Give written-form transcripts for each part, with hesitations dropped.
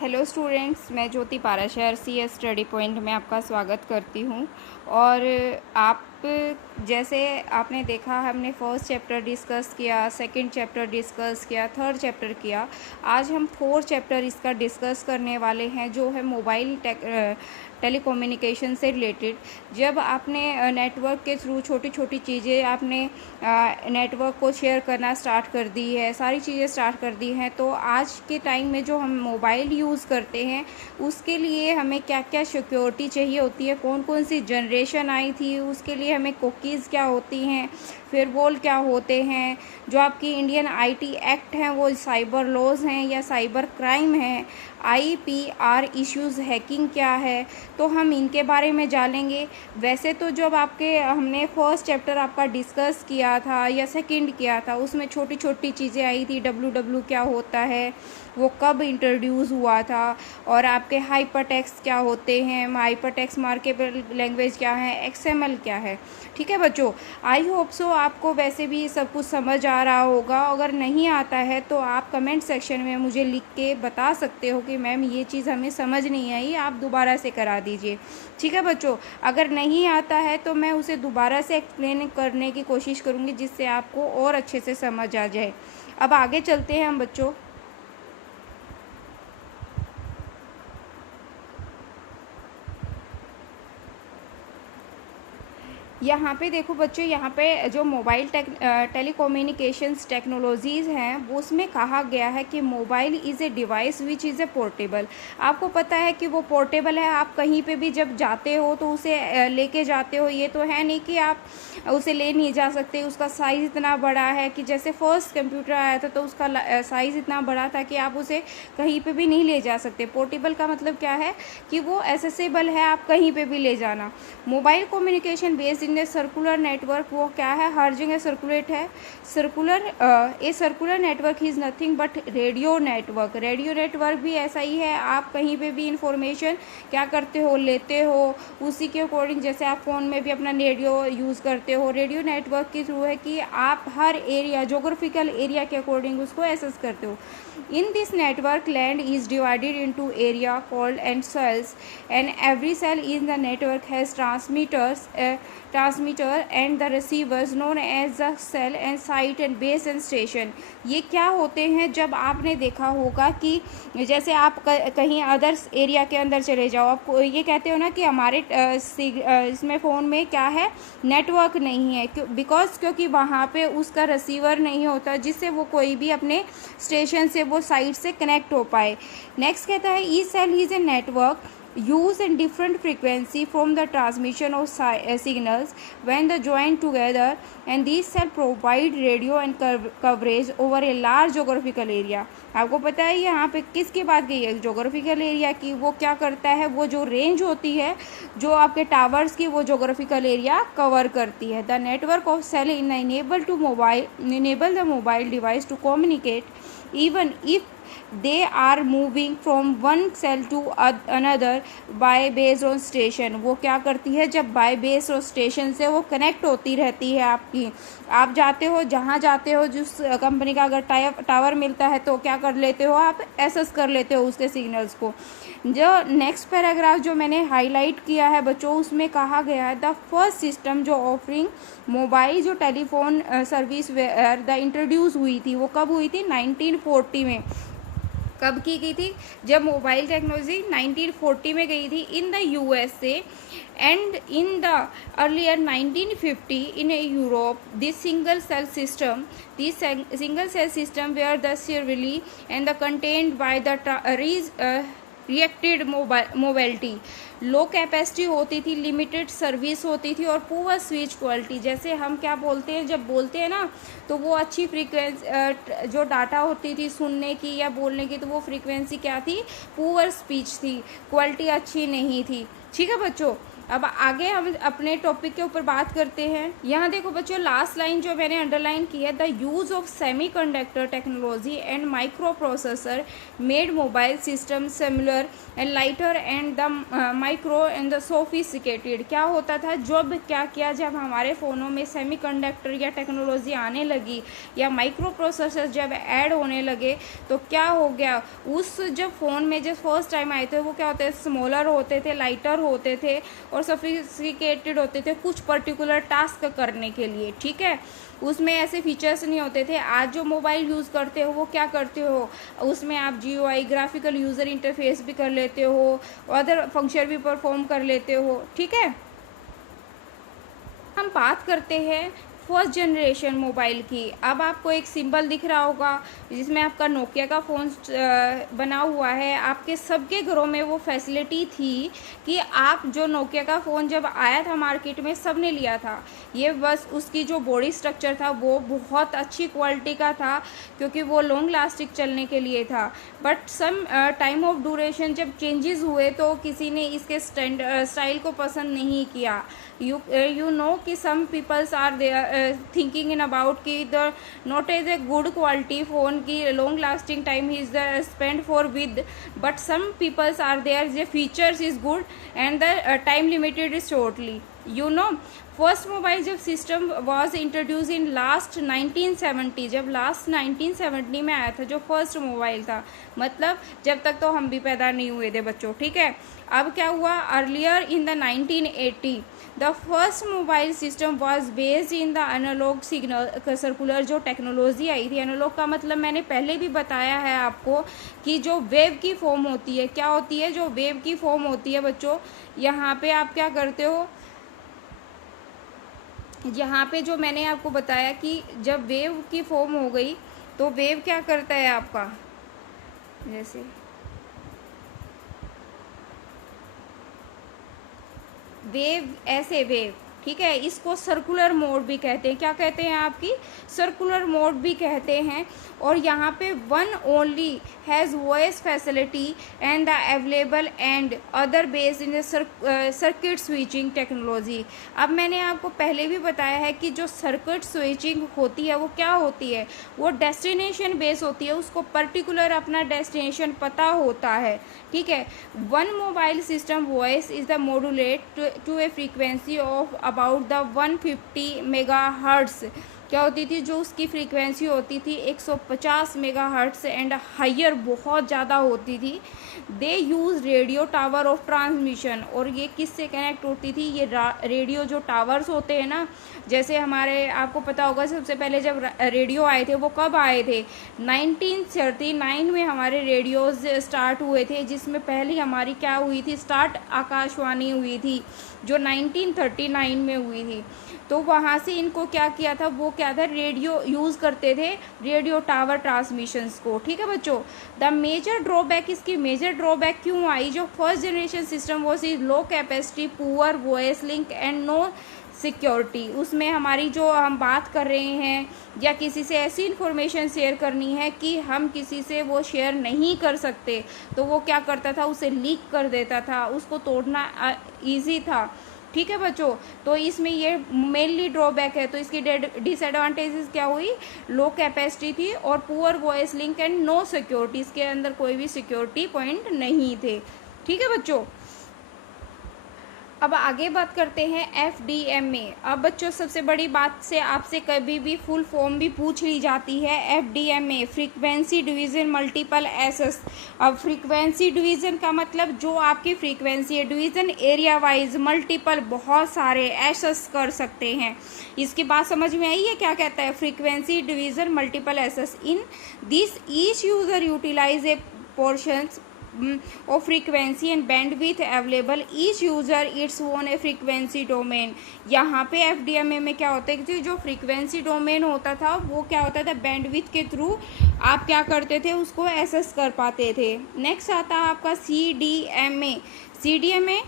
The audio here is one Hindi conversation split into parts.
हेलो स्टूडेंट्स, मैं ज्योति पाराशर CS स्टडी पॉइंट में आपका स्वागत करती हूँ। और आप जैसे आपने देखा, हमने फर्स्ट चैप्टर डिस्कस किया, सेकंड चैप्टर डिस्कस किया, थर्ड चैप्टर किया। आज हम फोर्थ चैप्टर इसका डिस्कस करने वाले हैं, जो है मोबाइल टेलीकम्युनिकेशन से रिलेटेड। जब आपने नेटवर्क के थ्रू छोटी छोटी चीज़ें आपने नेटवर्क को शेयर करना स्टार्ट कर दी है, सारी चीज़ें स्टार्ट कर दी हैं, तो आज के टाइम में जो हम मोबाइल यूज़ करते हैं उसके लिए हमें क्या क्या सिक्योरिटी चाहिए होती है, कौन कौन सी जनरेशन आई थी, उसके लिए हमें कुकीज़ क्या होती हैं, फिरवॉल क्या होते हैं, जो आपकी इंडियन IT एक्ट हैं वो साइबर लॉज हैं या साइबर क्राइम है, IPR इश्यूज़ हैकिंग क्या है, तो हम इनके बारे में जानेंगे। वैसे तो जब आपके हमने फर्स्ट चैप्टर आपका डिस्कस किया था या सेकंड किया था, उसमें छोटी छोटी चीज़ें आई थी। WW क्या होता है, वो कब इंट्रोड्यूस हुआ था, और आपके हाइपर टेक्स्ट क्या होते हैं, हाइपर टेक्स्ट मार्केबल लैंग्वेज क्या है, XML क्या है। ठीक है बच्चों, आई होप सो आपको वैसे भी सब कुछ समझ आ रहा होगा। अगर नहीं आता है तो आप कमेंट सेक्शन में मुझे लिख के बता सकते हो कि मैम ये चीज़ हमें समझ नहीं आई, आप दोबारा से करा दीजिए। ठीक है बच्चों, अगर नहीं आता है तो मैं उसे दोबारा से एक्सप्लेन करने की कोशिश करूँगी, जिससे आपको और अच्छे से समझ आ जाए। अब आगे चलते हैं हम बच्चों। यहाँ पे देखो बच्चों, यहाँ पे जो मोबाइल टेलीकम्युनिकेशंस टेक्नोलॉजीज़ हैं वो उसमें कहा गया है कि mobile is a device which is a portable. आपको पता है कि वो पोर्टेबल है, आप कहीं पे भी जब जाते हो तो उसे लेके जाते हो। ये तो है नहीं कि आप उसे ले नहीं जा सकते। उसका साइज़ इतना बड़ा है कि जैसे फर्स्ट कंप्यूटर आया था तो उसका साइज़ इतना बड़ा था कि आप उसे कहीं पर भी नहीं ले जा सकते। पोर्टेबल का मतलब क्या है कि वो एसेसिबल है, आप कहीं पर भी ले जाना। Mobile communication based in a circular network, वो क्या है, हर जगह सर्कुलेट है। Circular network is nothing but radio network. Radio network भी ऐसा ही है, आप कहीं पे भी इंफॉर्मेशन क्या करते हो, लेते हो, उसी के अकॉर्डिंग। जैसे आप फ़ोन में भी अपना रेडियो यूज़ करते हो, रेडियो नेटवर्क के थ्रू है कि आप हर एरिया, जोग्राफिकल एरिया के अकॉर्डिंग उसको एक्सेस करते हो। In this network, land is divided into area called and cells, and every cell in the network has transmitter and the receivers known as the cell and site and base and station. ये क्या होते हैं, जब आपने देखा होगा कि जैसे आप कहीं अदर्स एरिया के अंदर चले जाओ, आप ये कहते हो ना कि हमारे इसमें फ़ोन में क्या है, नेटवर्क नहीं है, क्योंकि वहाँ पे उसका रिसीवर नहीं होता जिससे वो कोई भी अपने स्टेशन से, वो साइट से कनेक्ट हो पाए। नेक्स्ट कहता है each cell is a network use in different frequency from the transmission of signals when they join together, and these cells provide radio and coverage over a large geographical area. आपको पता है यहाँ पे किसकी बात की है, जोग्राफिकल एरिया की। वो क्या करता है, वो जो रेंज होती है जो आपके टावर्स की, वो जोग्राफिकल एरिया कवर करती है। The network of cell enable the mobile device to communicate even if they are moving from one cell to another by based on station। वो क्या करती है, जब बाय बेस और स्टेशन से वो कनेक्ट होती रहती है आपकी। आप जाते हो, जहाँ जाते हो, जिस कंपनी का अगर टावर मिलता है तो क्या कर लेते हो, आप एक्सेस कर लेते हो उसके सिग्नल्स को। जो नेक्स्ट पैराग्राफ जो मैंने हाईलाइट किया है बच्चों, उसमें कहा गया है द फर्स्ट सिस्टम जो ऑफरिंग मोबाइल जो telephone service were the introduce हुई थी, वो कब हुई थी, 1940 में। कब की गई थी, जब मोबाइल टेक्नोलॉजी 1940 में गई थी in the USA, and in the earlier 1950 in Europe. This single cell system were the serially and the contained by the reacted mobility. Low capacity होती थी, लिमिटेड सर्विस होती थी, और पुअर स्विच क्वालिटी। जैसे हम क्या बोलते हैं, जब बोलते हैं ना तो वो अच्छी फ्रीक्वेंसी जो डाटा होती थी सुनने की या बोलने की, तो वो फ्रीक्वेंसी क्या थी, पुअर स्पीच थी, क्वालिटी अच्छी नहीं थी। ठीक है बच्चों, अब आगे हम अपने टॉपिक के ऊपर बात करते हैं। यहाँ देखो बच्चों, लास्ट लाइन जो मैंने अंडरलाइन की है, the use of semiconductor technology and micro processor made mobile system similar and lighter and the micro and the sophisticated. क्या होता था, जब क्या किया, जब हमारे फ़ोनों में सेमीकंडक्टर या टेक्नोलॉजी आने लगी या माइक्रो प्रोसेसर जब ऐड होने लगे, तो क्या हो गया, उस जब फ़ोन में जब फर्स्ट टाइम आए थे वो क्या होते थे, स्मॉलर होते थे, लाइटर होते थे और सोफिस्टिकेटेड होते थे कुछ पर्टिकुलर टास्क करने के लिए। ठीक है, उसमें ऐसे फीचर्स नहीं होते थे। आज जो मोबाइल यूज़ करते हो वो क्या करते हो, उसमें आप GUI ग्राफिकल यूज़र इंटरफेस भी कर लेते हो, अदर फंक्शन भी परफॉर्म कर लेते हो। ठीक है, हम बात करते हैं फर्स्ट जनरेशन मोबाइल की। अब आपको एक सिंबल दिख रहा होगा जिसमें आपका नोकिया का फ़ोन बना हुआ है। आपके सबके घरों में वो फैसिलिटी थी कि आप जो नोकिया का फ़ोन जब आया था मार्केट में सब ने लिया था। ये बस उसकी जो बॉडी स्ट्रक्चर था वो बहुत अच्छी क्वालिटी का था क्योंकि वो लॉन्ग लास्टिंग चलने के लिए था। But some time of duration जब चेंजेस हुए तो किसी ने इसके स्टाइल को पसंद नहीं किया। यू नो कि some peoples are there thinking in about कि the not as a good quality phone की long lasting time is the spend for with, but some peoples are there जे features is good and the time limited is shortly. You know, first mobile जब system was introduce in last 1970, जब लास्ट 1970 में आया था जो फर्स्ट मोबाइल था, मतलब जब तक तो हम भी पैदा नहीं हुए थे बच्चों। ठीक है, अब क्या हुआ, earlier in the 1980 the first mobile system was based in the analogue signal circular. जो टेक्नोलॉजी आई थी, एनालॉग का मतलब मैंने पहले भी बताया है आपको कि जो वेव की फॉर्म होती है, क्या होती है, जो वेव की फॉर्म होती है बच्चों, यहाँ पे आप क्या करते हो, यहाँ पे जो मैंने आपको बताया कि जब वेव की फॉर्म हो गई तो वेव क्या करता है आपका, जैसे वेव, ऐसे वेव। ठीक है, इसको सर्कुलर मोड भी कहते हैं। क्या कहते हैं आपकी, सर्कुलर मोड भी कहते हैं। और यहाँ पे one only has voice facility and the available and other based in the circuit switching technology. अब मैंने आपको पहले भी बताया है कि जो सर्किट स्विचिंग होती है वो क्या होती है, वो डेस्टिनेशन बेस होती है, उसको पर्टिकुलर अपना डेस्टिनेशन पता होता है। ठीक है, one mobile system voice is the modulate to a frequency of about the 150 megahertz. क्या होती थी, जो उसकी फ्रीक्वेंसी होती थी 150 मेगाहर्ट्ज़ एंड हायर बहुत ज़्यादा होती थी। They use radio tower of transmission. और ये किससे कनेक्ट होती थी, ये रेडियो जो टावर्स होते हैं ना, जैसे हमारे, आपको पता होगा सबसे पहले जब रेडियो आए थे वो कब आए थे, 1939 में हमारे रेडियोज़ स्टार्ट हुए थे, जिसमें पहली हमारी क्या हुई थी, स्टार्ट आकाशवाणी हुई थी जो 1939 में हुई थी। तो वहाँ से इनको क्या किया था, वो क्या था, रेडियो यूज़ करते थे, रेडियो टावर ट्रांसमिशंस को। ठीक है बच्चों, द मेजर ड्रॉबैक, इसकी मेजर ड्रॉबैक क्यों आई, जो फर्स्ट जनरेशन सिस्टम वो सी low capacity, poor voice link and no security. उसमें हमारी जो हम बात कर रहे हैं या किसी से ऐसी इन्फॉर्मेशन शेयर करनी है कि हम किसी से वो शेयर नहीं कर सकते, तो वो क्या करता था, उसे लीक कर देता था, उसको तोड़ना ईजी था। ठीक है बच्चों, तो इसमें ये मेनली ड्रॉबैक है। तो इसकी डिसएडवांटेजेस क्या हुई, लो कैपेसिटी थी और poor voice link and no security, इसके अंदर कोई भी सिक्योरिटी पॉइंट नहीं थे। ठीक है बच्चों, अब आगे बात करते हैं FDMA। अब बच्चों सबसे बड़ी बात से आपसे कभी भी फुल फॉर्म भी पूछ ली जाती है, FDMA frequency division multiple access. अब फ्रीक्वेंसी डिवीज़न का मतलब जो आपकी फ्रीक्वेंसी है, डिवीज़न एरिया वाइज मल्टीपल बहुत सारे एसेस कर सकते हैं। इसकी बात समझ में आई है, क्या कहता है, frequency division multiple access in this each user utilise a portions of frequency and bandwidth available each user its own a frequency domain। यहाँ पे FDMA में क्या होता है कि जो फ्रीक्वेंसी डोमेन होता था वो क्या होता था, बैंडविथ के थ्रू आप क्या करते थे, उसको एसेस कर पाते थे। नेक्स्ट आता है आपका CDMA। CDMA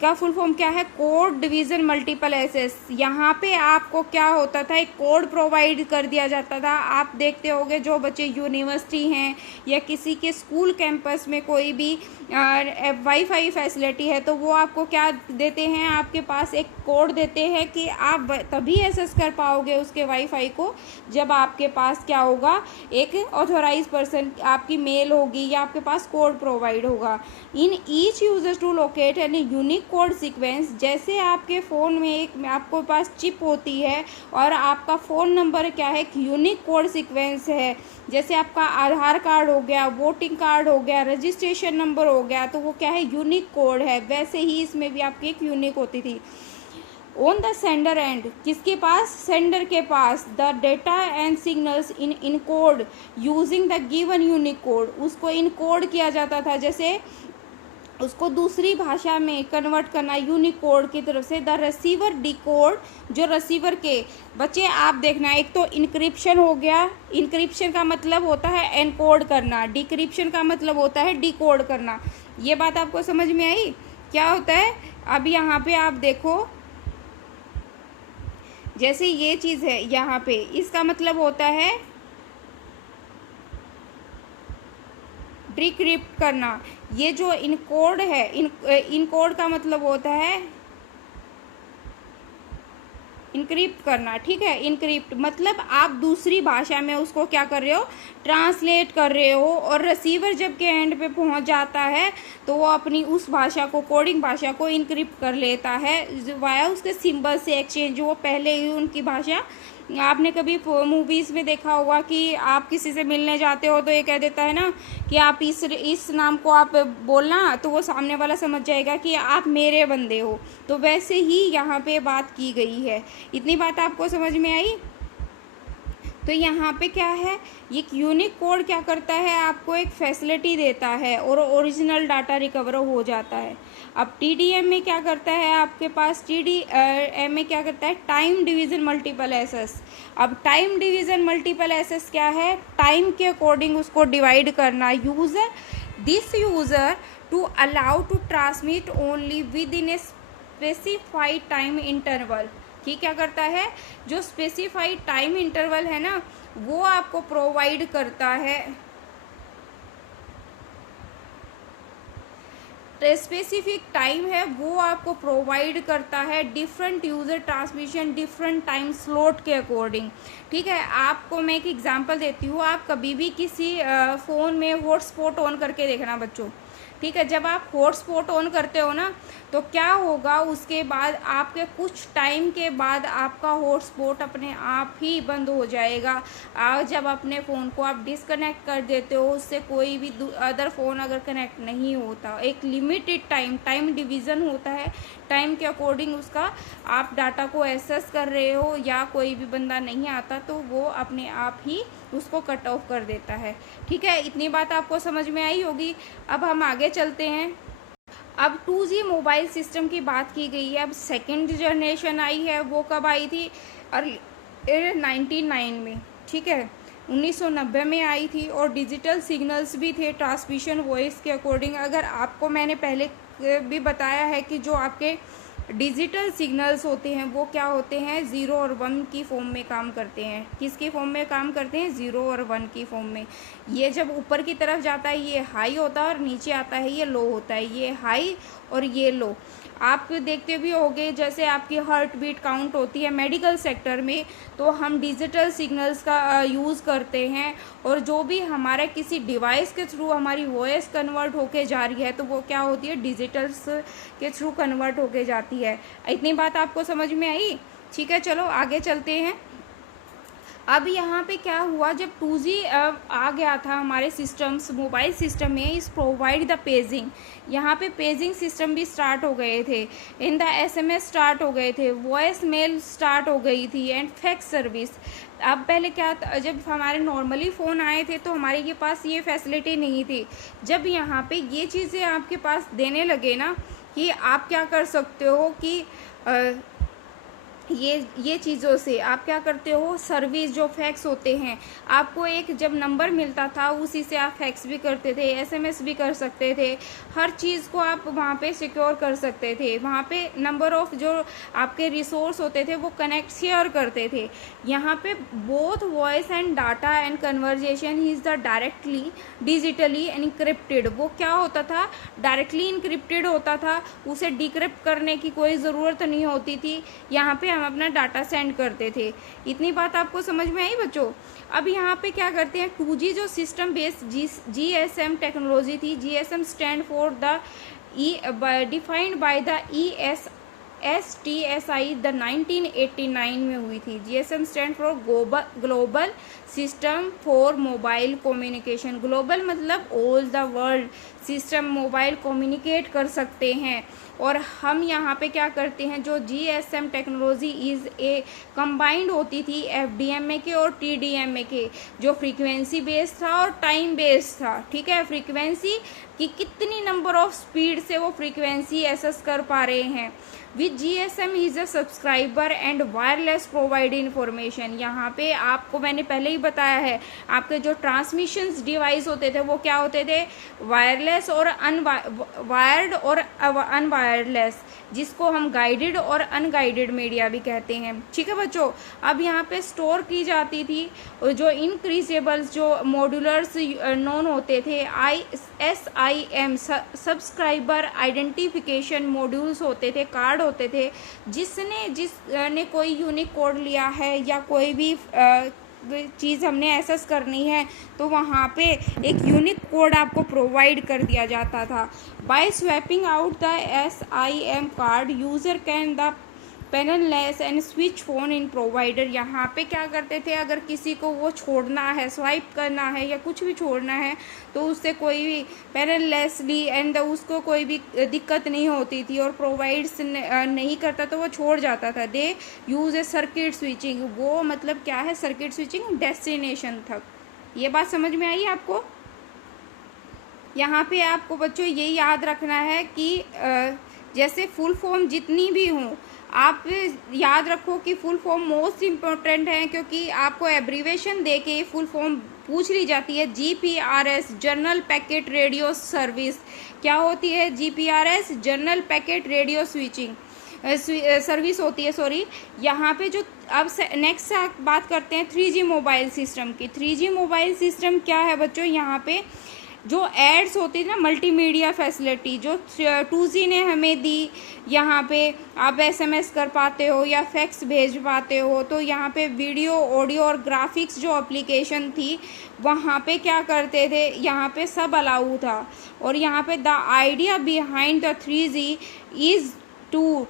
का फुल फॉर्म क्या है, कोड डिवीज़न मल्टीपल एसेस। यहाँ पे आपको क्या होता था, एक कोड प्रोवाइड कर दिया जाता था। आप देखते होंगे जो बच्चे यूनिवर्सिटी हैं या किसी के स्कूल कैंपस में कोई भी वाईफाई फैसिलिटी है, तो वो आपको क्या देते हैं, आपके पास एक कोड देते हैं कि आप तभी एक्सेस कर पाओगे उसके वाईफाई को जब आपके पास क्या होगा, एक ऑथोराइज पर्सन आपकी मेल होगी या आपके पास कोड प्रोवाइड होगा। In each user to locate an unique code sequence. जैसे आपके फ़ोन में एक आपको पास चिप होती है और आपका फ़ोन नंबर क्या है, एक यूनिक कोड सीक्वेंस है। जैसे आपका आधार कार्ड हो गया, वोटिंग कार्ड हो गया, रजिस्ट्रेशन नंबर हो गया, तो वो क्या है, यूनिक कोड है। वैसे ही इसमें भी आपकी एक यूनिक होती थी। ऑन द सेंडर एंड, किसके पास, सेंडर के पास, the data and signals in encode using the given unique code. उसको इनकोड किया जाता था, जैसे उसको दूसरी भाषा में कन्वर्ट करना यूनिक कोड की तरफ से। द रिसीवर डिकोड, जो रिसीवर के बच्चे आप देखना, एक तो इनक्रिप्शन हो गया। इनक्रिप्शन का मतलब होता है एनकोड करना, डिक्रिप्शन का मतलब होता है डिकोड करना। ये बात आपको समझ में आई क्या होता है। अब यहाँ पे आप देखो, जैसे ये चीज़ है यहाँ पे, इसका मतलब होता है डिक्रिप्ट करना। ये जो इनकोड है, इनकोड का मतलब होता है इनक्रिप्ट करना, ठीक है। इनक्रिप्ट मतलब आप दूसरी भाषा में उसको क्या कर रहे हो, ट्रांसलेट कर रहे हो, और रिसीवर जब के एंड पे पहुंच जाता है तो वो अपनी उस भाषा को, कोडिंग भाषा को इनक्रिप्ट कर लेता है वाया उसके सिंबल से एक्सचेंज, जो वो पहले ही उनकी भाषा। आपने कभी मूवीज़ में देखा होगा कि आप किसी से मिलने जाते हो तो ये कह देता है ना कि आप इस नाम को आप बोलना, तो वो सामने वाला समझ जाएगा कि आप मेरे बंदे हो। तो वैसे ही यहाँ पे बात की गई है। इतनी बात आपको समझ में आई। तो यहाँ पे क्या है, ये यूनिक कोड क्या करता है, आपको एक फैसिलिटी देता है और ओरिजिनल डाटा रिकवर हो जाता है। अब TDM में क्या करता है, आपके पास TDM में क्या करता है, टाइम डिवीज़न मल्टीपल एसेस। अब टाइम डिवीज़न मल्टीपल एसेस क्या है, टाइम के अकॉर्डिंग उसको डिवाइड करना। User to allow to transmit only within a specified time interval. ठीक, क्या करता है, जो स्पेसिफाइड टाइम इंटरवल है ना, वो आपको प्रोवाइड करता है। स्पेसिफिक टाइम है वो आपको प्रोवाइड करता है different user transmission different time slot के अकॉर्डिंग। ठीक है, आपको मैं एक एग्जांपल देती हूँ। आप कभी भी किसी फ़ोन में हॉटस्पॉट ऑन करके देखना बच्चों। ठीक है, जब आप हॉटस्पॉट ऑन करते हो ना, तो क्या होगा, उसके बाद आपके कुछ टाइम के बाद आपका हॉटस्पॉट अपने आप ही बंद हो जाएगा। जब अपने फ़ोन को आप डिसकनेक्ट कर देते हो, उससे कोई भी अदर फ़ोन अगर कनेक्ट नहीं होता, एक लिमिटेड टाइम डिवीज़न होता है, टाइम के अकॉर्डिंग उसका आप डाटा को एक्सेस कर रहे हो या कोई भी बंदा नहीं आता, तो वो अपने आप ही उसको कट ऑफ कर देता है। ठीक है, इतनी बात आपको समझ में आई होगी। अब हम आगे चलते हैं। अब 2G मोबाइल सिस्टम की बात की गई है। अब सेकेंड जनरेशन आई है, वो कब आई थी, और 99 में। ठीक है, 1990 में आई थी, और डिजिटल सिग्नल्स भी थे ट्रांसमिशन वॉइस के अकॉर्डिंग। अगर आपको मैंने पहले भी बताया है कि जो आपके डिजिटल सिग्नल्स होते हैं वो क्या होते हैं, 0 और 1 की फॉर्म में काम करते हैं। किसकी फॉर्म में काम करते हैं, 0 और 1 की फॉर्म में। ये जब ऊपर की तरफ जाता है ये हाई होता है, और नीचे आता है ये लो होता है। ये हाई और ये लो। आप देखते भी होंगे, जैसे आपकी हार्ट बीट काउंट होती है मेडिकल सेक्टर में, तो हम डिजिटल सिग्नल्स का यूज़ करते हैं, और जो भी हमारे किसी डिवाइस के थ्रू हमारी वॉइस कन्वर्ट होके जा रही है, तो वो क्या होती है, डिजिटल्स के थ्रू कन्वर्ट होके जाती है। इतनी बात आपको समझ में आई। ठीक है, चलो आगे चलते हैं। अब यहाँ पे क्या हुआ, जब 2G आ गया था हमारे सिस्टम्स, मोबाइल सिस्टम में, इस प्रोवाइड द पेजिंग। यहाँ पे पेजिंग सिस्टम भी स्टार्ट हो गए थे, इन द SMS स्टार्ट हो गए थे, वॉइस मेल स्टार्ट हो गई थी, एंड फैक्स सर्विस। अब पहले क्या था, जब हमारे नॉर्मली फ़ोन आए थे तो हमारे के पास ये फैसिलिटी नहीं थी। जब यहाँ पे ये चीज़ें आपके पास देने लगे ना, कि आप क्या कर सकते हो कि ये चीज़ों से आप क्या करते हो, सर्विस जो फैक्स होते हैं, आपको एक जब नंबर मिलता था उसी से आप फैक्स भी करते थे, एसएमएस भी कर सकते थे, हर चीज़ को आप वहाँ पे सिक्योर कर सकते थे। वहाँ पे नंबर ऑफ जो आपके रिसोर्स होते थे वो कनेक्ट शेयर करते थे। यहाँ पे both voice and data and conversation is the directly digitally encrypted. वो क्या होता था, डायरेक्टली इनक्रिप्टेड होता था, उसे डिक्रिप्ट करने की कोई ज़रूरत नहीं होती थी। यहाँ पे हम अपना डाटा सेंड करते थे। इतनी बात आपको समझ में आई बच्चों? अब यहाँ पे क्या करते हैं, 2G जो सिस्टम बेस्ड GSM टेक्नोलॉजी थी, GSM stand for the defined by the STSI the 1989 में हुई थी। GSM stand for global system for mobile communication. Global मतलब all the world system mobile communicate कर सकते हैं। और हम यहाँ पे क्या करते हैं, जो GSM technology is a combined होती थी FDMA के और TDMA के, जो फ्रीक्वेंसी बेस्ड था और टाइम बेस्ड था। ठीक है, फ्रीक्वेंसी कि कितनी नंबर ऑफ स्पीड से वो फ्रीक्वेंसी एसेस कर पा रहे हैं। With GSM is a subscriber and wireless provide information. यहाँ पे आपको मैंने पहले ही बताया है, आपके जो ट्रांसमिशन डिवाइस होते थे वो क्या होते थे, वायरलेस और वायर्ड और अनवायरलेस, जिसको हम गाइडेड और अनगाइडेड मीडिया भी कहते हैं। ठीक है बच्चों, अब यहाँ पे स्टोर की जाती थी जो इनक्रीजेबल्स जो मॉड्यूलर्स नोन होते थे, SIM सब्सक्राइबर आइडेंटिफिकेशन मॉड्यूल्स होते थे, कार्ड होते थे, जिसने कोई यूनिक कोड लिया है या कोई भी चीज़ हमने एसेस करनी है तो वहाँ पे एक यूनिक कोड आपको प्रोवाइड कर दिया जाता था। By swapping out the SIM card user can the painless and switch phone in provider. यहाँ पे क्या करते थे, अगर किसी को वो छोड़ना है, स्वाइप करना है या कुछ भी छोड़ना है तो उससे कोई भी पेनलेसली एंड उसको कोई भी दिक्कत नहीं होती थी और प्रोवाइड्स नहीं करता तो वो छोड़ जाता था। दे यूज ए सर्किट स्विचिंग। वो मतलब क्या है, सर्किट स्विचिंग डेस्टिनेशन तक। ये बात समझ में आई आपको? यहाँ पे आपको बच्चों ये याद रखना है कि जैसे फुल फॉर्म जितनी भी हों, आप याद रखो कि फुल फॉर्म मोस्ट इम्पोर्टेंट है, क्योंकि आपको एब्रीवेशन दे के फुल फॉर्म पूछ ली जाती है। GPRS general packet radio service. क्या होती है GPRS? General packet radio switching service होती है, सॉरी। यहाँ पे जो अब नेक्स्ट बात करते हैं 3G मोबाइल सिस्टम की। 3G मोबाइल सिस्टम क्या है बच्चों, यहाँ पे जो एड्स होती है ना, मल्टीमीडिया फैसिलिटी जो 2G ने हमें दी, यहाँ पे आप SMS कर पाते हो या फैक्स भेज पाते हो, तो यहाँ पे वीडियो, ऑडियो और ग्राफिक्स जो एप्लीकेशन थी वहाँ पे क्या करते थे, यहाँ पे सब अलाउ था। और यहाँ पे the idea behind the 3G is to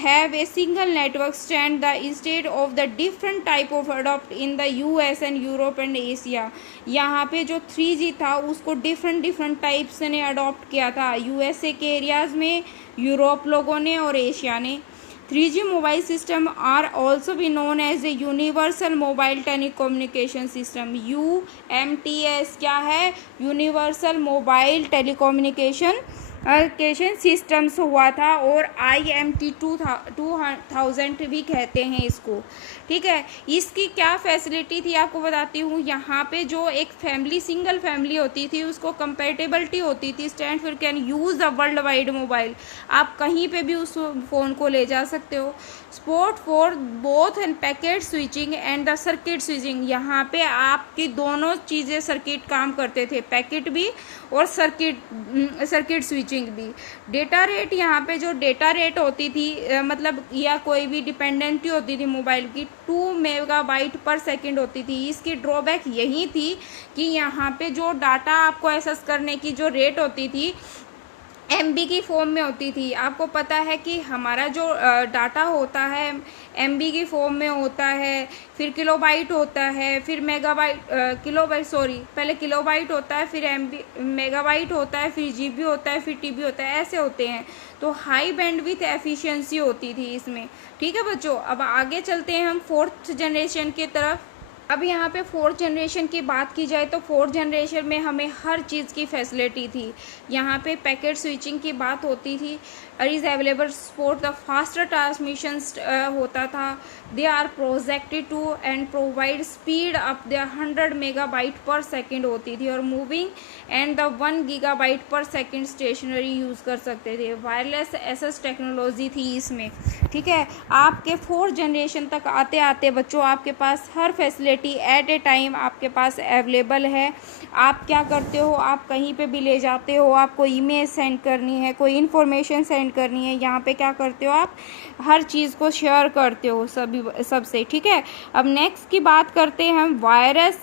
have a single network stand instead of the different type of adopt in the US and Europe and Asia। यहाँ पे जो 3G था उसको डिफरेंट टाइप्स ने अडॉप्ट किया था, USA के एरियाज़ में, यूरोप लोगों ने और एशिया ने। 3G mobile system are also be known as a universal mobile telecommunication system. UMTS क्या है, यूनिवर्सल मोबाइल टेलीकम्युनिकेशन सिस्टम्स हुआ था, और IMT 2000 भी कहते हैं इसको। ठीक है, इसकी क्या फैसिलिटी थी आपको बताती हूँ। यहाँ पे जो एक फैमिली, सिंगल फैमिली होती थी, उसको कंपेटेबिलिटी होती थी, stand for can use the world wide mobile. आप कहीं पे भी उस फ़ोन को ले जा सकते हो। Support for both end packet switching and the circuit switching. यहाँ पे आपकी दोनों चीज़ें सर्किट काम करते थे, पैकेट भी और सर्किट स्विचिंग भी। डेटा रेट, यहाँ पे जो डेटा रेट होती थी मतलब या कोई भी डिपेंडेंसी होती थी मोबाइल की, 2 मेगाबाइट पर सेकंड होती थी। इसकी ड्रॉबैक यही थी कि यहाँ पे जो डाटा आपको एक्सेस करने की जो रेट होती थी MB की फॉर्म में होती थी। आपको पता है कि हमारा जो डाटा होता है MB की फॉर्म में होता है, फिर किलोबाइट होता है, फिर मेगाबाइट, पहले किलोबाइट होता है, फिर MB मेगाबाइट होता है, फिर GB होता है, फिर TB होता है, ऐसे होते हैं। तो हाई बैंडविड्थ एफिशिएंसी होती थी इसमें। ठीक है बच्चों, अब आगे चलते हैं हम 4th जनरेशन की तरफ। अब यहाँ पे फोर्थ जनरेशन की बात की जाए तो फोर्थ जनरेशन में हमें हर चीज़ की फैसिलिटी थी। यहाँ पे पैकेट स्विचिंग की बात होती थी, is available for the faster transmission होता था। They are projected to and provide speed up the 100 megabyte per second होती थी, और moving and the 1 gigabyte per second stationary use कर सकते थे। वायरलेस एसएस टेक्नोलॉजी थी इसमें, ठीक है। आपके फोर्थ जनरेशन तक आते आते बच्चों आपके पास हर फैसिलिटी एट ए टाइम आपके पास अवेलेबल है। आप क्या करते हो, आप कहीं पे भी ले जाते हो, आपको ईमेल सेंड करनी है, कोई इन्फॉर्मेशन सेंड करनी है, यहाँ पे क्या करते हो आप हर चीज़ को शेयर करते हो सभी सबसे, ठीक है। अब नेक्स्ट की बात करते हैं, हम वायरस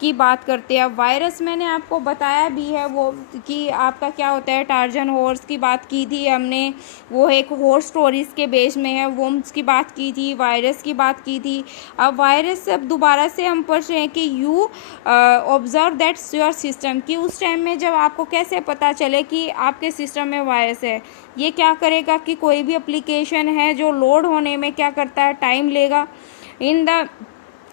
की बात करते हैं। अब वायरस मैंने आपको बताया भी है वो कि आपका क्या होता है। टार्जन हॉर्स की बात की थी हमने, वो एक हॉर्स स्टोरीज के बेस में है। वोम्स की बात की थी, वायरस की बात की थी। अब वायरस अब दोबारा से हम पढ़ रहे हैं कि you observe that your system, कि उस टाइम में जब आपको कैसे पता चले कि आपके सिस्टम में वायरस है। ये क्या करेगा कि कोई भी एप्लीकेशन है जो लोड होने में क्या करता है, टाइम लेगा।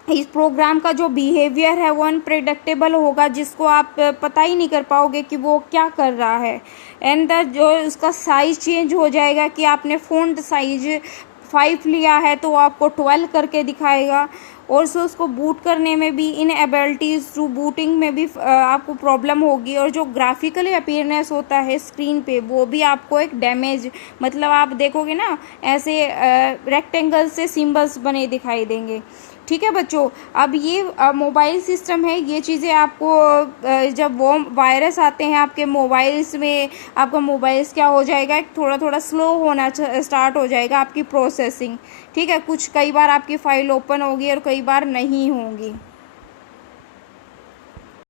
इस प्रोग्राम का जो बिहेवियर है वो अनप्रेडिक्टेबल होगा, जिसको आप पता ही नहीं कर पाओगे कि वो क्या कर रहा है। एंड जो उसका साइज चेंज हो जाएगा, कि आपने फ़ॉन्ट साइज 5 लिया है तो आपको 12 करके दिखाएगा। और सो उसको बूट करने में भी, इन एबिलिटीज़ टू बूटिंग में भी आपको प्रॉब्लम होगी। और जो ग्राफिकली अपीयरेंस होता है स्क्रीन पे, वो भी आपको एक डैमेज, मतलब आप देखोगे ना ऐसे रेक्टेंगल से सिंबल्स बने दिखाई देंगे, ठीक है बच्चों। अब ये मोबाइल सिस्टम है, ये चीज़ें आपको जब वो वायरस आते हैं आपके मोबाइल्स में, आपका मोबाइल्स क्या हो जाएगा, थोड़ा थोड़ा स्लो होना स्टार्ट हो जाएगा आपकी प्रोसेसिंग, ठीक है। कुछ कई बार आपकी फाइल ओपन होगी और कई बार नहीं होगी।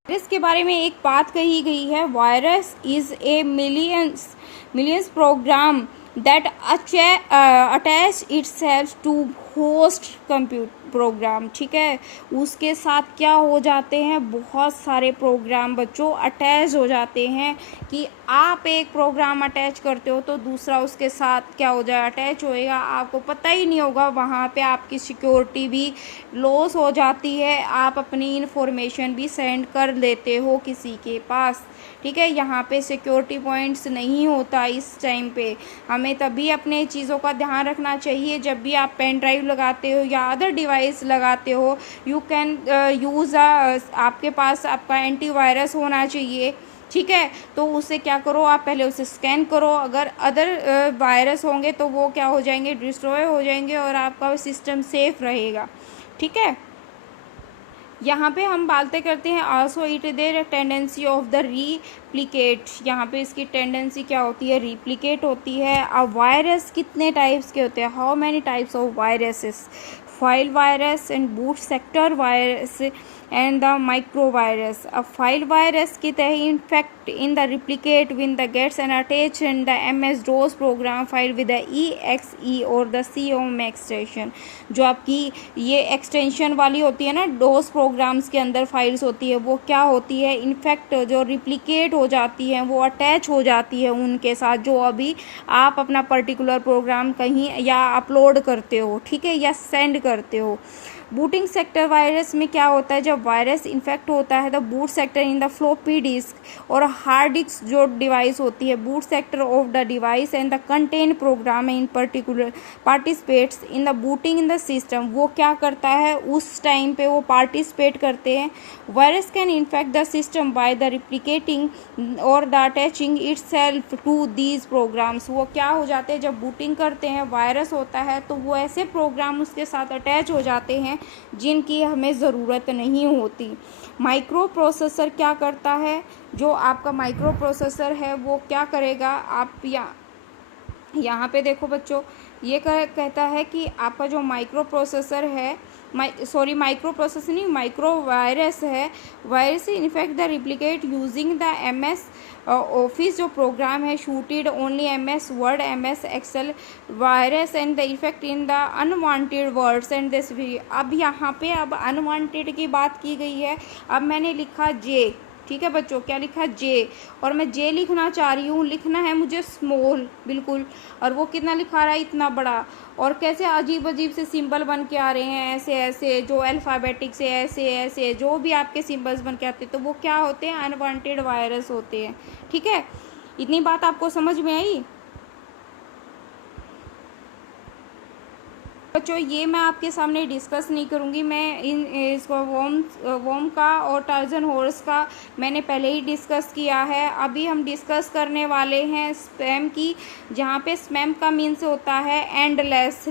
वायरस के बारे में एक बात कही गई है, virus is a millions program that attach itself to host computer program, ठीक है। उसके साथ क्या हो जाते हैं, बहुत सारे प्रोग्राम बच्चों अटैच हो जाते हैं। कि आप एक प्रोग्राम अटैच करते हो तो दूसरा उसके साथ क्या हो जाए, अटैच होएगा, आपको पता ही नहीं होगा। वहाँ पे आपकी सिक्योरिटी भी लॉस हो जाती है, आप अपनी इन्फॉर्मेशन भी सेंड कर लेते हो किसी के पास, ठीक है। यहाँ पे सिक्योरिटी पॉइंट्स नहीं होता इस टाइम पे। हमें तभी अपने चीज़ों का ध्यान रखना चाहिए जब भी आप पेन ड्राइव लगाते हो या अदर डिवाइस लगाते हो। यू कैन यूज़ आपके पास आपका एंटीवायरस होना चाहिए, ठीक है। तो उसे क्या करो, आप पहले उसे स्कैन करो। अगर अदर वायरस होंगे तो वो क्या हो जाएंगे, डिस्ट्रॉय हो जाएंगे और आपका सिस्टम सेफ रहेगा, ठीक है। यहाँ पे हम बातें करते हैं also it there tendency of the replicate. यहाँ पे इसकी टेंडेंसी क्या होती है, रीप्लिकेट होती है। अब वायरस कितने टाइप्स के होते हैं, how many types of viruses, file virus and boot sector virus and the micro virus. अब फाइल वायरस की तहत in fact in the replicate win the gates and attach in the MS DOS program file with the EXE और द COM एक्सटेंशन। जो आपकी ये एक्सटेंशन वाली होती है ना, DOS प्रोग्राम्स के अंदर फाइल्स होती है, वो क्या होती है, इनफेक्ट जो रिप्लिकेट हो जाती है, वो अटैच हो जाती है उनके साथ, जो अभी आप अपना पर्टिकुलर प्रोग्राम कहीं या अपलोड करते हो, ठीक है, या सेंड करते हो। बूटिंग सेक्टर वायरस में क्या होता है, जब वायरस इन्फेक्ट होता है the boot sector in the floppy disk और हार्ड डिस्क जो डिवाइस होती है, boot sector of the device and the contain program in particular participates in the booting in the system. वो क्या करता है, उस टाइम पे वो पार्टिसिपेट करते हैं। Virus can infect the system by the replicating और the attaching itself to these programs. वो क्या हो जाते हैं, जब बूटिंग करते हैं वायरस होता है तो वो ऐसे प्रोग्राम उसके साथ अटैच हो जाते हैं जिनकी हमें ज़रूरत नहीं होती। माइक्रो प्रोसेसर क्या करता है, जो आपका माइक्रो प्रोसेसर है वो क्या करेगा, आप यहाँ पे देखो बच्चों, ये कहता है कि आपका जो माइक्रो प्रोसेसर है, माइक्रो प्रोसेसर नहीं, माइक्रो वायरस है, virus infect the replicate using the MS office जो प्रोग्राम है, suited only MS word, MS excel virus and the effect in the unwanted words and this. अब यहाँ पे अब अनवांटेड की बात की गई है। अब मैंने लिखा J, ठीक है बच्चों, क्या लिखा है जे, और मैं जे लिखना चाह रही हूँ, लिखना है मुझे स्मॉल बिल्कुल, और वो कितना लिखा रहा है, इतना बड़ा। और कैसे अजीब अजीब से सिंबल बन के आ रहे हैं, ऐसे ऐसे जो अल्फ़ाबेटिक से ऐसे ऐसे जो भी आपके सिंबल्स बन के आते हैं, तो वो क्या होते हैं, अनवांटेड वायरस होते हैं। ठीक है, इतनी बात आपको समझ में आई बच्चों? ये मैं आपके सामने डिस्कस नहीं करूँगी, मैं इसको वॉर्म का और टार्जन हॉर्स का मैंने पहले ही डिस्कस किया है। अभी हम डिस्कस करने वाले हैं स्पैम की, जहाँ पे स्पैम का मीन्स होता है एंडलेस